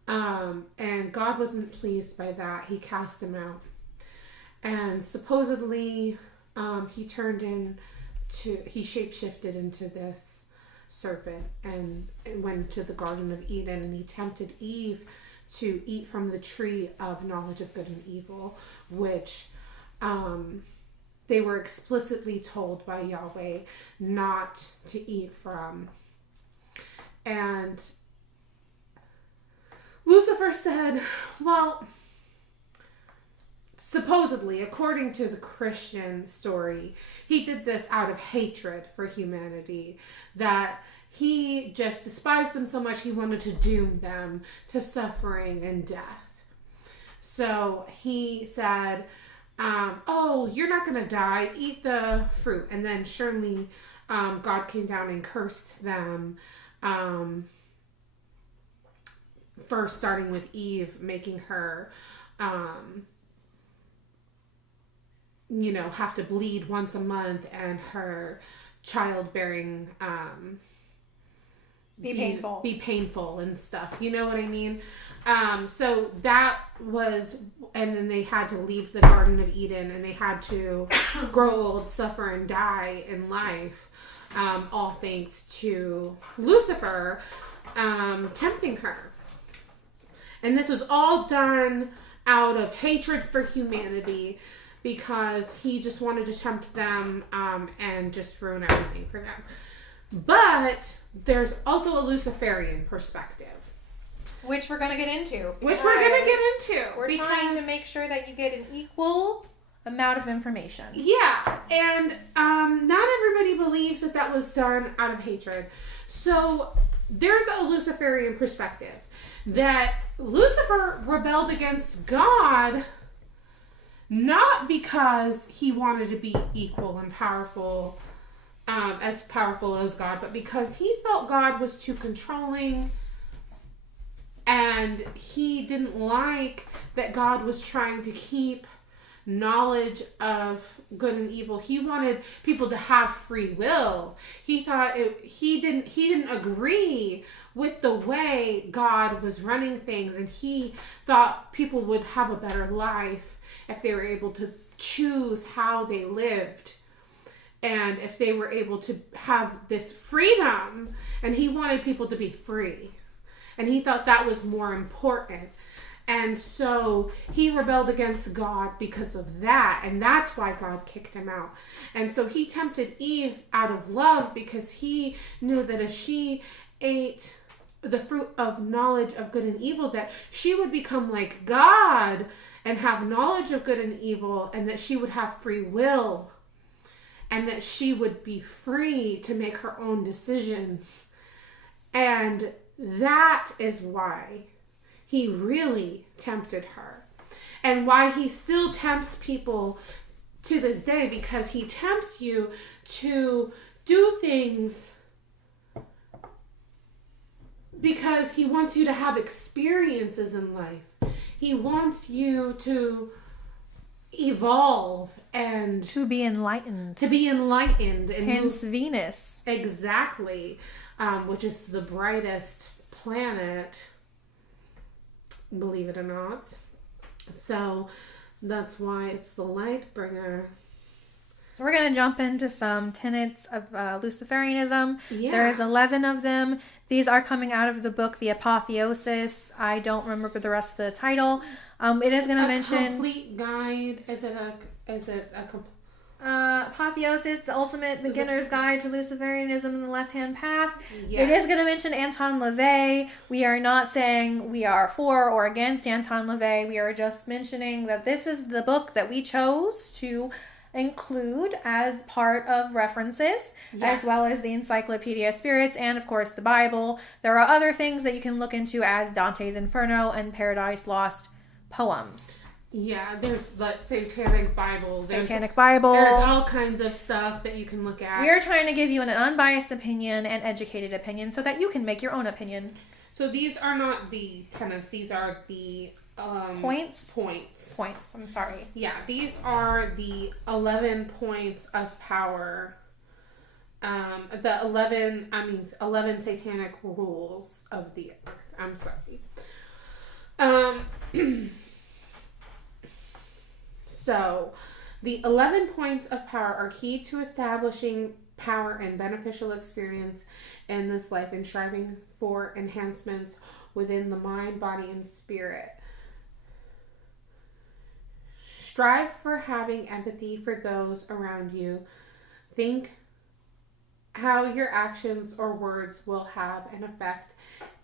And God wasn't pleased by that. He cast him out. And supposedly, he shapeshifted into this serpent and went to the Garden of Eden, and he tempted Eve to eat from the tree of knowledge of good and evil, which they were explicitly told by Yahweh not to eat from. And Lucifer said, well, supposedly, according to the Christian story, he did this out of hatred for humanity, that he just despised them so much he wanted to doom them to suffering and death. So he said, oh, you're not going to die, eat the fruit. And then surely God came down and cursed them, first starting with Eve, making her have to bleed once a month, and her childbearing be painful and stuff. You know what I mean? So that was, and then they had to leave the Garden of Eden, and they had to grow old, suffer, and die in life, all thanks to Lucifer tempting her. And this was all done out of hatred for humanity, because he just wanted to tempt them and just ruin everything for them. But there's also a Luciferian perspective, which we're going to get into. We're trying to make sure that you get an equal amount of information. Yeah, and not everybody believes that was done out of hatred. So there's a Luciferian perspective that Lucifer rebelled against God, not because he wanted to be equal and powerful, as powerful as God, but because he felt God was too controlling, and he didn't like that God was trying to keep knowledge of good and evil. He wanted people to have free will. He thought he didn't agree with the way God was running things, and he thought people would have a better life if they were able to choose how they lived, and if they were able to have this freedom. And he wanted people to be free, and he thought that was more important. And so he rebelled against God because of that, and that's why God kicked him out. And so he tempted Eve out of love, because he knew that if she ate the fruit of knowledge of good and evil, that she would become like God and have knowledge of good and evil, and that she would have free will, and that she would be free to make her own decisions. And that is why he really tempted her, and why he still tempts people to this day, because he tempts you to do things because he wants you to have experiences in life. He wants you to evolve and to be enlightened. And hence Venus. Exactly. Which is the brightest planet, believe it or not. So that's why it's the light bringer. So we're going to jump into some tenets of Luciferianism. Yeah. There's 11 of them. These are coming out of the book, The Apotheosis. I don't remember the rest of the title. It is going to mention... complete guide. Is it a Apotheosis, the ultimate beginner's guide to Luciferianism in the left-hand path. Yes. It is going to mention Anton LaVey. We are not saying we are for or against Anton LaVey. We are just mentioning that this is the book that we chose to include as part of references, yes, as well as the Encyclopedia of Spirits and, of course, the Bible. There are other things that you can look into as Dante's Inferno and Paradise Lost poems. Yeah, there's the Satanic Bible. There's all kinds of stuff that you can look at. We are trying to give you an unbiased opinion and educated opinion so that you can make your own opinion. So these are not the tenets. These are the points. I'm sorry. Yeah, these are the 11 points of power. The 11 satanic rules of the earth. I'm sorry. So, the 11 points of power are key to establishing power and beneficial experience in this life and striving for enhancements within the mind, body, and spirit. Strive for having empathy for those around you. Think how your actions or words will have an effect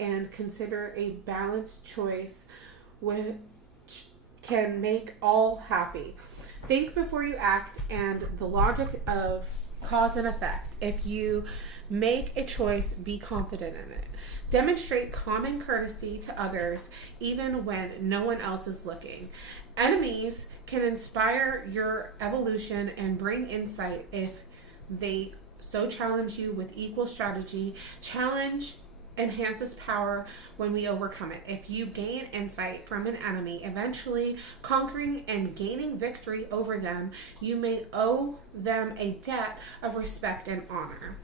and consider a balanced choice which can make all happy. Think before you act and the logic of cause and effect. If you make a choice, be confident in it. Demonstrate common courtesy to others even when no one else is looking. Enemies can inspire your evolution and bring insight if they so challenge you with equal strategy. Challenge enhances power when we overcome it. If you gain insight from an enemy, eventually conquering and gaining victory over them, you may owe them a debt of respect and honor.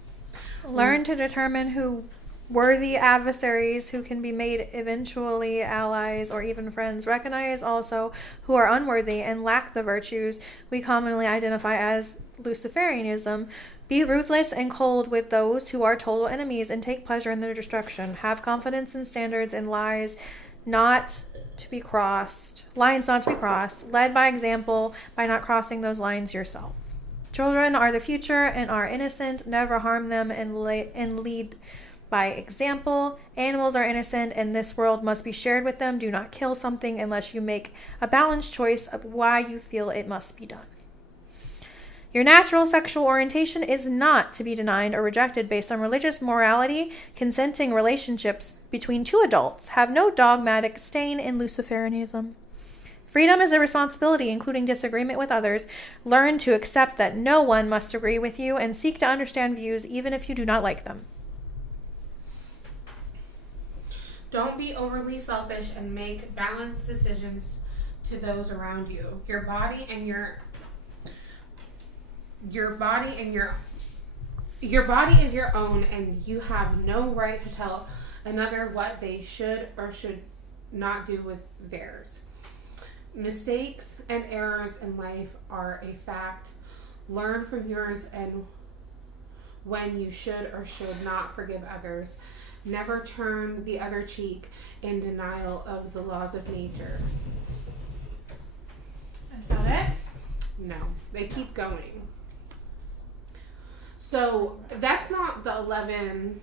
Learn to determine who worthy adversaries who can be made eventually allies or even friends. Recognize also who are unworthy and lack the virtues we commonly identify as Luciferianism. Be ruthless and cold with those who are total enemies and take pleasure in their destruction. Have confidence in standards and lines not to be crossed. Led by example by not crossing those lines yourself. Children are the future and are innocent. Never harm them and lead by example. Animals are innocent and this world must be shared with them. Do not kill something unless you make a balanced choice of why you feel it must be done. Your natural sexual orientation is not to be denied or rejected based on religious morality. Consenting relationships between two adults have no dogmatic stain in Luciferianism. Freedom is a responsibility, including disagreement with others. Learn to accept that no one must agree with you and seek to understand views even if you do not like them. Don't be overly selfish and make balanced decisions to those around you. Your body is your own, and you have no right to tell another what they should or should not do with theirs. Mistakes and errors in life are a fact. Learn from yours and when you should or should not forgive others. Never turn the other cheek in denial of the laws of nature. Is that it? No, they keep going. So that's not the 11.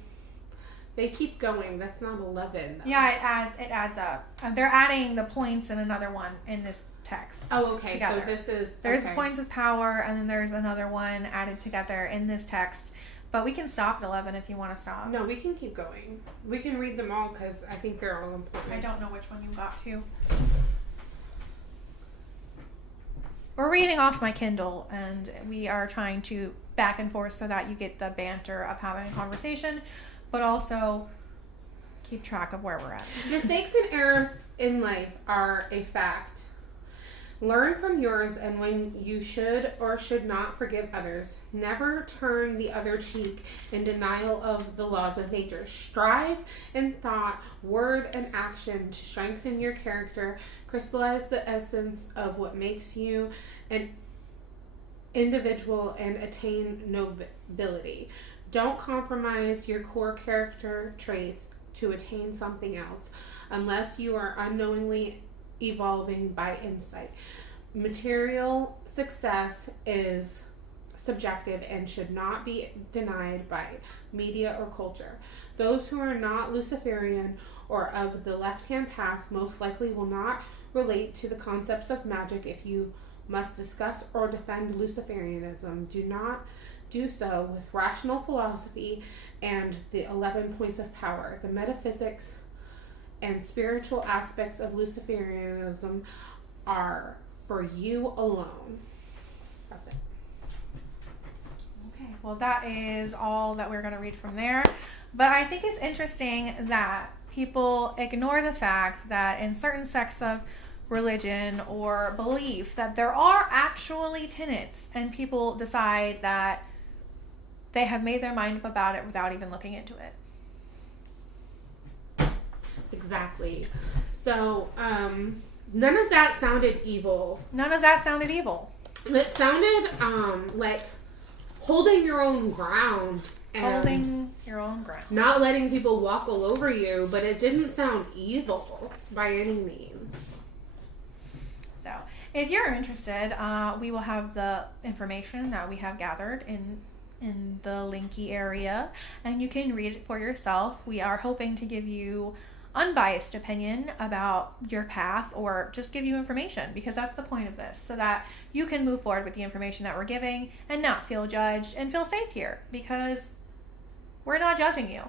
They keep going. That's not 11. Though. Yeah, it adds up. They're adding the points in another one in this text. Oh, okay. Together. So there's points of power, and then there's another one added together in this text. But we can stop at 11 if you want to stop. No, we can keep going. We can read them all because I think they're all important. I don't know which one you got to. We're reading off my Kindle, and we are trying to back and forth so that you get the banter of having a conversation, but also keep track of where we're at. Mistakes and errors in life are a fact. Learn from yours, and when you should or should not forgive others, never turn the other cheek in denial of the laws of nature. Strive in thought, word, and action to strengthen your character, crystallize the essence of what makes you an individual, and attain nobility. Don't compromise your core character traits to attain something else, unless you are unknowingly evolving by insight. Material success is subjective and should not be denied by media or culture. Those who are not Luciferian or of the left-hand path most likely will not relate to the concepts of magic. If you must discuss or defend Luciferianism, do not do so with rational philosophy and the 11 points of power. The metaphysics and spiritual aspects of Luciferianism are for you alone. That's it. Okay, well, that is all that we're going to read from there. But I think it's interesting that people ignore the fact that in certain sects of religion or belief that there are actually tenets, and people decide that they have made their mind up about it without even looking into it. Exactly. So, none of that sounded evil. None of that sounded evil. It sounded like holding your own ground. And holding your own ground. Not letting people walk all over you, but it didn't sound evil by any means. So, if you're interested, we will have the information that we have gathered in the linky area, and you can read it for yourself. We are hoping to give you unbiased opinion about your path, or just give you information, because that's the point of this, so that you can move forward with the information that we're giving and not feel judged and feel safe here, because we're not judging you.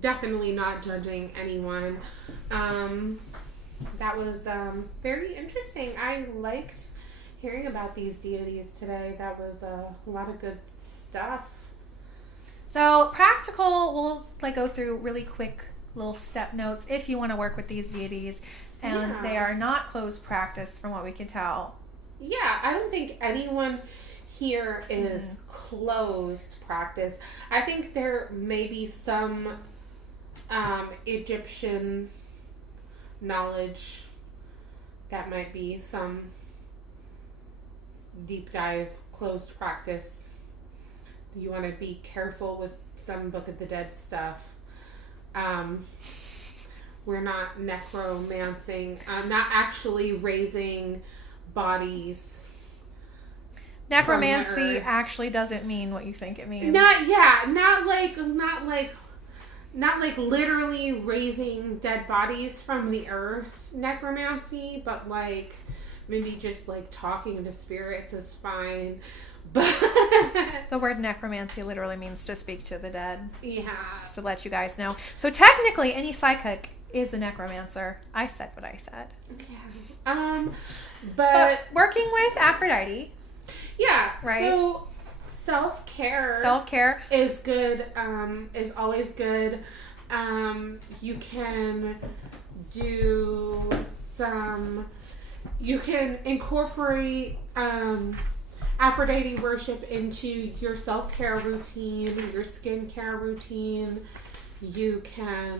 Definitely not judging anyone. That was very interesting. I liked hearing about these deities today. That was a lot of good stuff. So practical, we'll go through really quick little step notes if you want to work with these deities, and they are not closed practice from what we can tell. Yeah, I don't think anyone here is closed practice. I think there may be some Egyptian knowledge that might be some deep dive closed practice. You want to be careful with some Book of the Dead stuff. We're not necromancing, not actually raising bodies. Necromancy actually doesn't mean what you think it means. Not like literally raising dead bodies from the earth necromancy, but like maybe just like talking to spirits is fine. But the word necromancy literally means to speak to the dead. Yeah. Just to let you guys know. So technically any psychic is a necromancer. I said what I said. Yeah. But working with Aphrodite. Yeah. Right. So self-care is good, is always good. You can incorporate Aphrodite worship into your self-care routine, your skincare routine. You can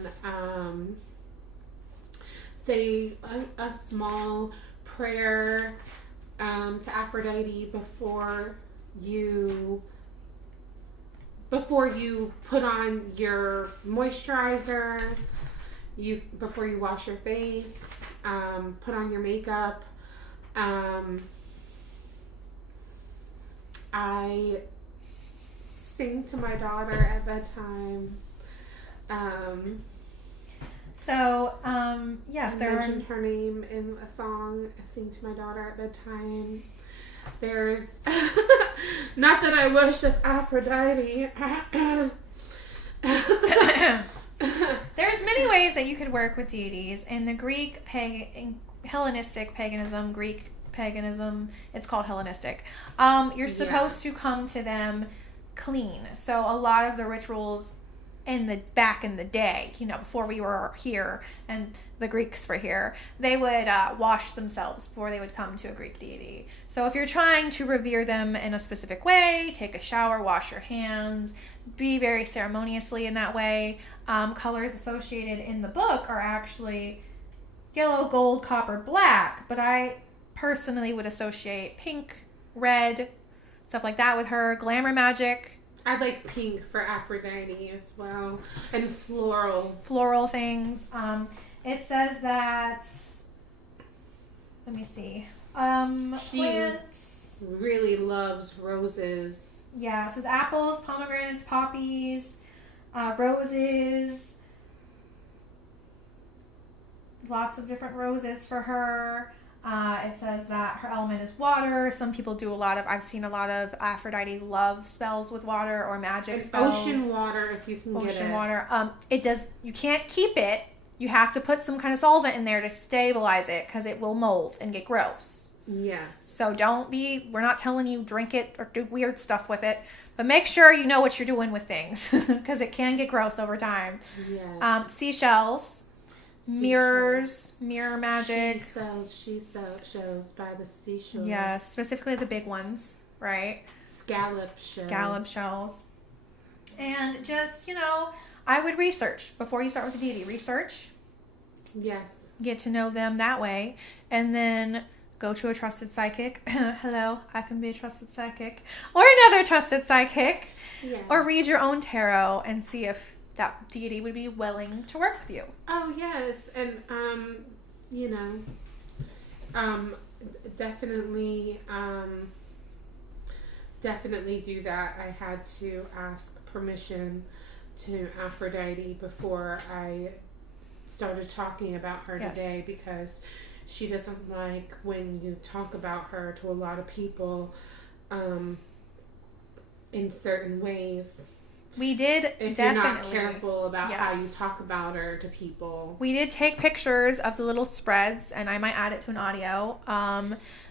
say a small prayer to Aphrodite before you put on your moisturizer, before you wash your face, put on your makeup. I sing to my daughter at bedtime. Yes, I mentioned her name in a song. I sing to my daughter at bedtime. There's not that I worship Aphrodite. There's many ways that you could work with deities. In the Greek Hellenistic paganism, Greek paganism, it's called Hellenistic. You're supposed to come to them clean. So a lot of the rituals back in the day, before we were here and the Greeks were here, they would wash themselves before they would come to a Greek deity. So if you're trying to revere them in a specific way, take a shower, wash your hands, be very ceremoniously in that way. Colors associated in the book are actually yellow, gold, copper, black, but I personally would associate pink, red, stuff like that with her. Glamour magic. I like pink for Aphrodite as well. And floral things. It says that, let me see. She Plants. really loves roses. Yeah, it says apples, pomegranates, poppies, roses. Lots of different roses for her. It says that her element is water. Some people do I've seen a lot of Aphrodite love spells with water or magic spells. Ocean water, if you can get it. Ocean water. You can't keep it. You have to put some kind of solvent in there to stabilize it because it will mold and get gross. Yes. So we're not telling you drink it or do weird stuff with it, but make sure you know what you're doing with things because it can get gross over time. Yes. Seashells. Mirrors, mirror magic. She sells by the seashore. Yeah, specifically the big ones, right? Scallop shells. And just, I would research before you start with the deity. Research. Yes. Get to know them that way. And then go to a trusted psychic. Hello, I can be a trusted psychic. Or another trusted psychic. Yes. Or read your own tarot and see if that deity would be willing to work with you. Oh, yes. And, definitely do that. I had to ask permission to Aphrodite before I started talking about her today because she doesn't like when you talk about her to a lot of people in certain ways. We did if definitely. You're not careful about how you talk about her to people. We did take pictures of the little spreads, and I might add it to an audio.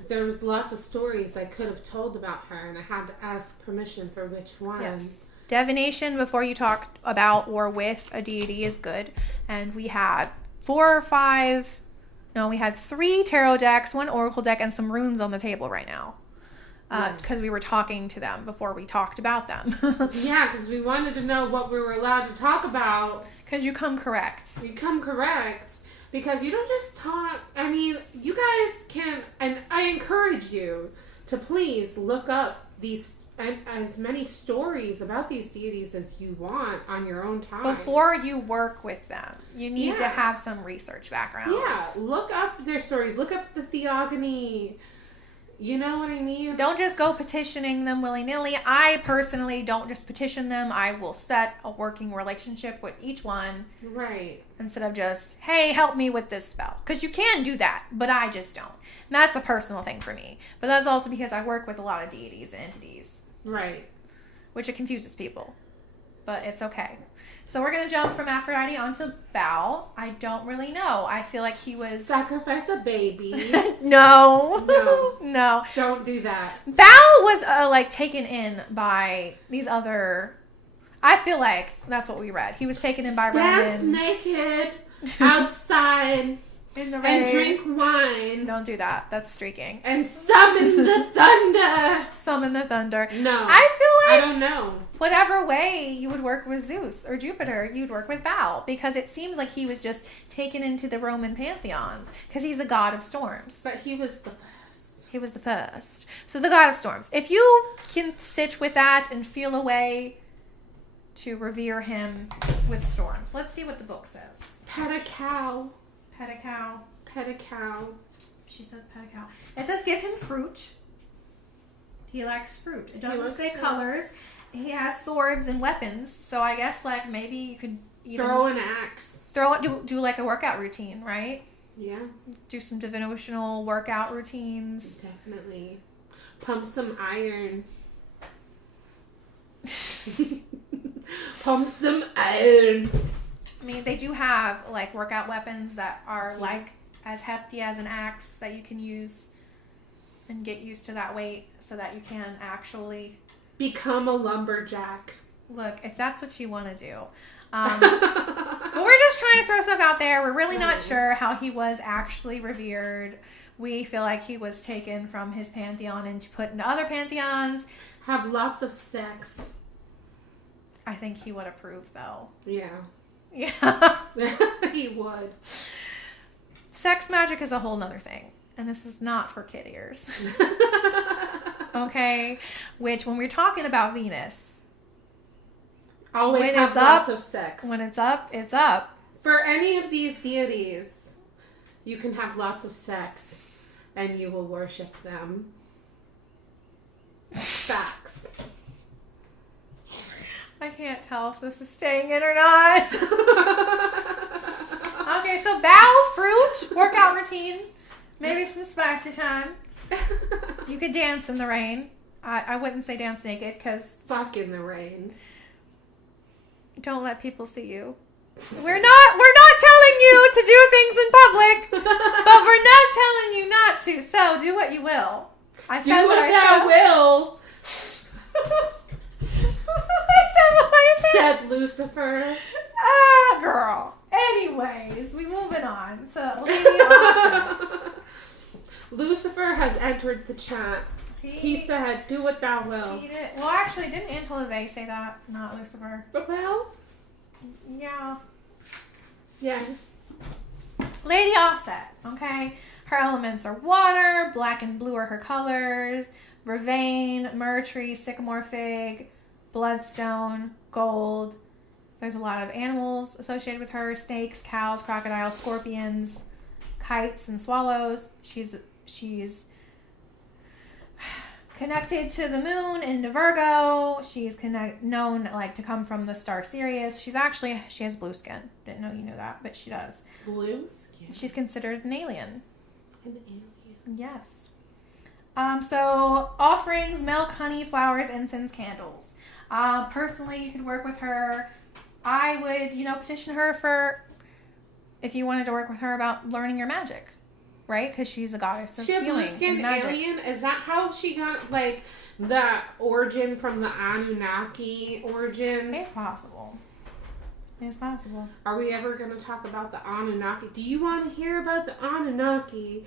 There was lots of stories I could have told about her, and I had to ask permission for which one. Yes. Divination before you talk about or with a deity is good. And we had 3 tarot decks, 1 oracle deck, and some runes on the table right now. Because we were talking to them before we talked about them. Yeah, because we wanted to know what we were allowed to talk about. Because you come correct. Because you don't just talk. I mean, you guys can, and I encourage you to please look up these as many stories about these deities as you want on your own time. Before you work with them, you need to have some research background. Yeah, look up their stories. Look up the Theogony. You know what I mean? Don't just go petitioning them willy-nilly. I personally don't just petition them. I will set a working relationship with each one. Right. Instead of just, hey, help me with this spell. Because you can do that, but I just don't. And that's a personal thing for me. But that's also because I work with a lot of deities and entities. Right. Which it confuses people. But it's okay. So we're going to jump from Aphrodite onto Baal. I don't really know. I feel like he was... Sacrifice a baby. No. No. Don't do that. Baal was taken in by these other... I feel like that's what we read. He was taken in by Dance naked outside in the rain and drink wine. Don't do that. That's streaking. And summon the thunder. Summon the thunder. No. I feel like... I don't know. Whatever way you would work with Zeus or Jupiter, you'd work with Baal. Because it seems like he was just taken into the Roman pantheons. Because he's the god of storms. But he was the first. He was the first. So the god of storms. If you can sit with that and feel a way to revere him with storms. Let's see what the book says. Pet a cow. Pet a cow. Pet a cow. She says pet a cow. It says give him fruit. He likes fruit. It doesn't say colors. He has swords and weapons, so I guess maybe you could even throw an axe. Do like a workout routine, right? Yeah. Do some devotional workout routines. Definitely. Pump some iron. Pump some iron. I mean, they do have workout weapons that are as hefty as an axe that you can use and get used to that weight so that you can actually become a lumberjack. look, if that's what you want to do. But we're just trying to throw stuff out there. We're really not sure how he was actually revered. We feel like he was taken from his pantheon and put into other pantheons. Have lots of sex. I think he would approve, though. Yeah. Yeah. He would. Sex magic is a whole nother thing. And this is not for kid ears. Okay? Which, when we're talking about Venus... Always have lots of sex. When it's up, it's up. For any of these deities, you can have lots of sex. And you will worship them. Facts. I can't tell if this is staying in or not. Okay, so bow, fruit, workout routine, maybe some spicy time. You could dance in the rain. I wouldn't say dance naked because... Fuck in the rain. Don't let people see you. We're not telling you to do things in public, but we're not telling you not to. So do what you will. I said do what thou will. I said what I said. Said Lucifer. Ah, girl. Anyways, we moving on to Lady Awesome. Lucifer has entered the chat. He said, do what thou will. He did. Well, actually, didn't Antilove say that? Not Lucifer. Well? Yeah. Yeah. Lady Offset, okay? Her elements are water, black and blue are her colors, vervain, myrrh tree, sycamore fig, bloodstone, gold. There's a lot of animals associated with her: snakes, cows, crocodiles, scorpions, kites, and swallows. She's connected to the moon into Virgo. She's known like to come from the star Sirius. She has blue skin. Didn't know you knew that, but she does. Blue skin. She's considered an alien. An alien. Yes. So offerings: milk, honey, flowers, incense, candles. Personally, you could work with her. I would, petition her for if you wanted to work with her about learning your magic. Right? Because she's a goddess of healing. She a blue-skinned alien? Is that how she got, like, the origin from the Anunnaki origin? It's possible. It's possible. Are we ever going to talk about the Anunnaki? Do you want to hear about the Anunnaki?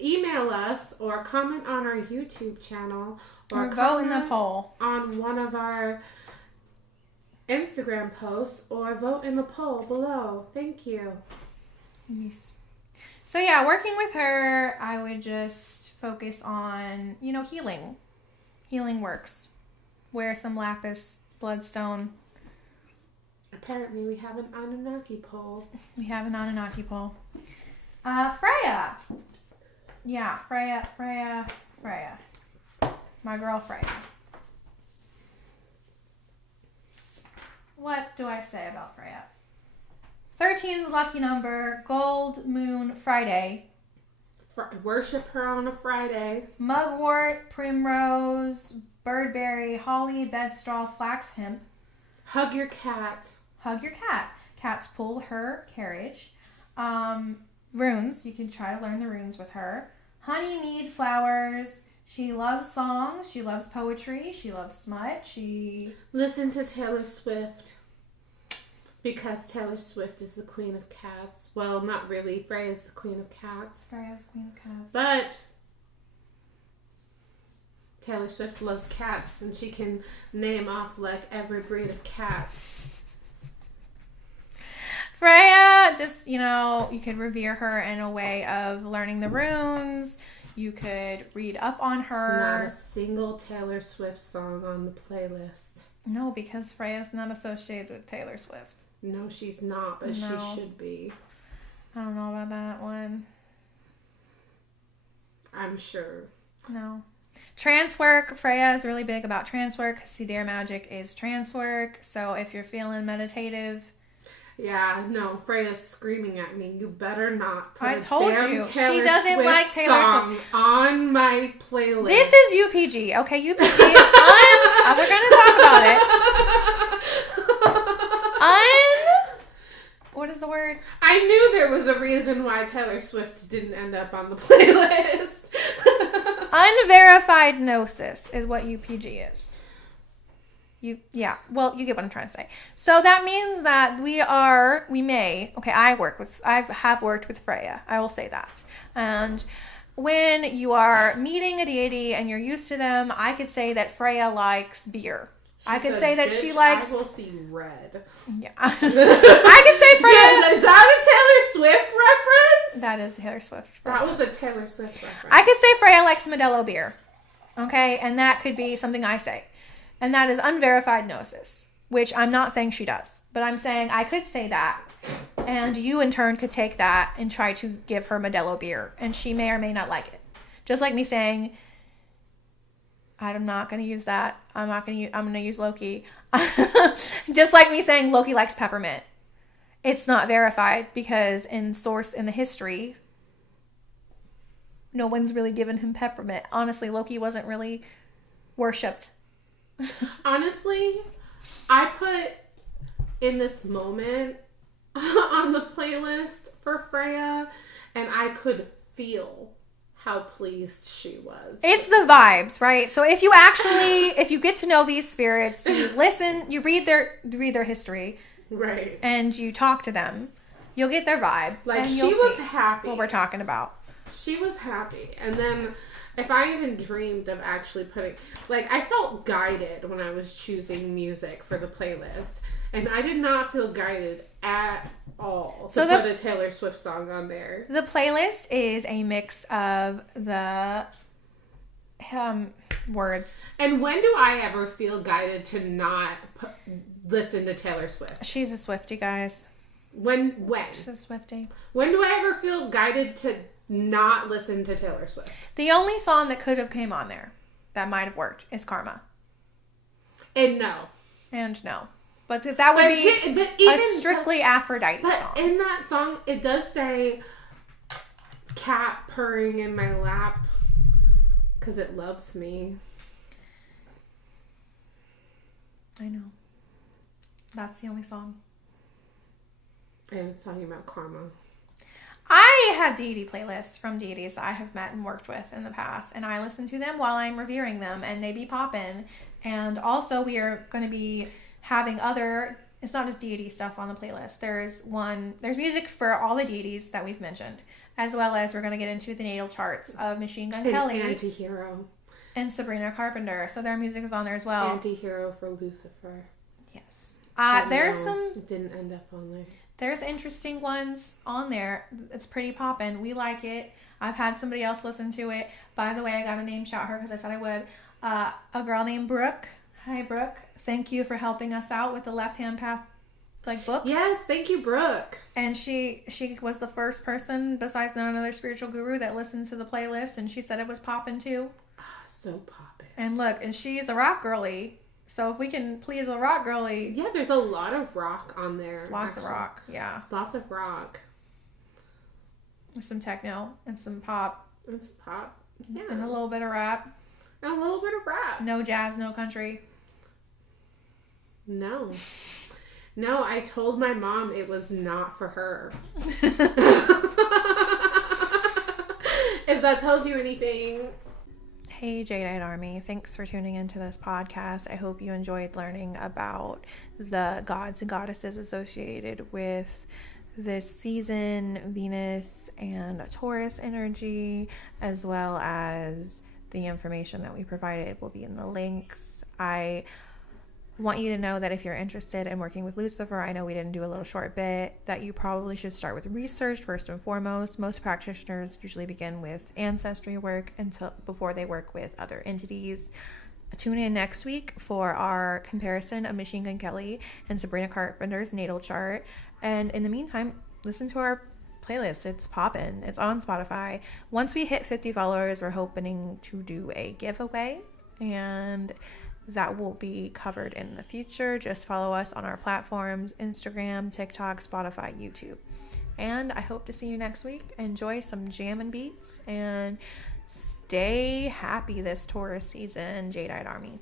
Email us or comment on our YouTube channel. Or vote in the poll. On one of our Instagram posts or vote in the poll below. Thank you. Yes. So yeah, working with her, I would just focus on, healing. Healing works. Wear some lapis, bloodstone. Apparently we have an Anunnaki poll. We have an Anunnaki poll. Freyja. Yeah, Freyja. My girl Freyja. What do I say about Freyja? 13 is the lucky number. Gold, moon, Friday. Worship her on a Friday. Mugwort, primrose, birdberry, holly, bedstraw, flax, hemp. Hug your cat. Hug your cat. Cats pull her carriage. Runes. You can try to learn the runes with her. Honeymead, flowers. She loves songs. She loves poetry. She loves smut. Listen to Taylor Swift. Because Taylor Swift is the queen of cats. Well, not really. Freyja is the queen of cats. Freyja is the queen of cats. But Taylor Swift loves cats, and she can name off like every breed of cat. Freyja, just, you could revere her in a way of learning the runes. You could read up on her. There's not a single Taylor Swift song on the playlist. No, because Freyja's not associated with Taylor Swift. No, she's not, but she should be. I don't know about that one. I'm sure. No. Trance work. Freyja is really big about trance work. Sidir magic is trance work. So if you're feeling meditative... Yeah, no, Freyja's screaming at me. You better not put I told you. Taylor she doesn't Swift like Taylor song Swift on my playlist. This is UPG, okay? UPG is on. We're going to talk about it. What is the word? I knew there was a reason why Taylor Swift didn't end up on the playlist. Unverified gnosis is what UPG is. Well, you get what I'm trying to say. So that means that I have worked with Freyja. I will say that. And when you are meeting a deity and you're used to them, I could say that Freyja likes beer. I could say that she likes... I will see red. Yeah. I could say Freyja... Is that a Taylor Swift reference? That is Taylor Swift. That was a Taylor Swift reference. I could say Freyja likes Modelo beer. Okay? And that could be something I say. And that is unverified gnosis, which I'm not saying she does. But I'm saying I could say that. And you, in turn, could take that and try to give her Modelo beer. And she may or may not like it. Just like me saying... I'm not going to use that. I'm going to use Loki. Just like me saying Loki likes peppermint. It's not verified because in the history, no one's really given him peppermint. Honestly, Loki wasn't really worshipped. Honestly, I put in this moment on the playlist for Freyja, and I could feel how pleased she was. It's the vibes, right? So if you get to know these spirits, you listen, you read their history, right, and you talk to them, you'll get their vibe. Like, she was happy. What we're talking about. She was happy. And then if I even dreamed of actually putting... Like, I felt guided when I was choosing music for the playlist. And I did not feel guided at all to put a Taylor Swift song on there. The playlist is a mix of the words. And when do I ever feel guided to not listen to Taylor Swift? She's a Swiftie, guys. When? She's a Swiftie. When do I ever feel guided to not listen to Taylor Swift? The only song that could have came on there that might have worked is Karma. And no. But that would be a strictly Aphrodite but song. In that song, it does say cat purring in my lap because it loves me. I know. That's the only song. And it's talking about karma. I have deity playlists from deities that I have met and worked with in the past, and I listen to them while I'm revering them, and they be poppin'. And also, we are going to be having it's not just deity stuff on the playlist. There's music for all the deities that we've mentioned, as well as we're going to get into the natal charts of Machine Gun Kelly, Antihero, and Sabrina Carpenter. So their music is on there as well. Antihero for Lucifer. Yes. It didn't end up on there. There's interesting ones on there. It's pretty poppin'. We like it. I've had somebody else listen to it. By the way, I got to name shout her because I said I would. A girl named Brooke. Hi, Brooke. Thank you for helping us out with the Left Hand Path books. Yes, thank you, Brooke. And she was the first person besides none other spiritual guru that listened to the playlist, and she said it was poppin' too. So poppin'. And look, and she's a rock girly. So if we can please a rock girly. Yeah, there's a lot of rock on there. Lots of rock, yeah. Lots of rock. With some techno and some pop. And some pop. Yeah. And a little bit of rap. And a little bit of rap. No jazz, no country. No, I told my mom it was not for her. If that tells you anything. Hey, Jadeite Army. Thanks for tuning into this podcast. I hope you enjoyed learning about the gods and goddesses associated with this season, Venus and Taurus energy, as well as the information that we provided will be in the links. I want you to know that if you're interested in working with Lucifer, I know we didn't do a little short bit, that you probably should start with research first and foremost. Most practitioners usually begin with ancestry work before they work with other entities. Tune in next week for our comparison of Machine Gun Kelly and Sabrina Carpenter's natal chart. And in the meantime, listen to our playlist. It's poppin'. It's on Spotify. Once we hit 50 followers, we're hoping to do a giveaway, and that will be covered in the future. Just follow us on our platforms: Instagram, TikTok, Spotify, YouTube. And I hope to see you next week. Enjoy some jammin' beats and stay happy this Taurus season, Jadeite Army.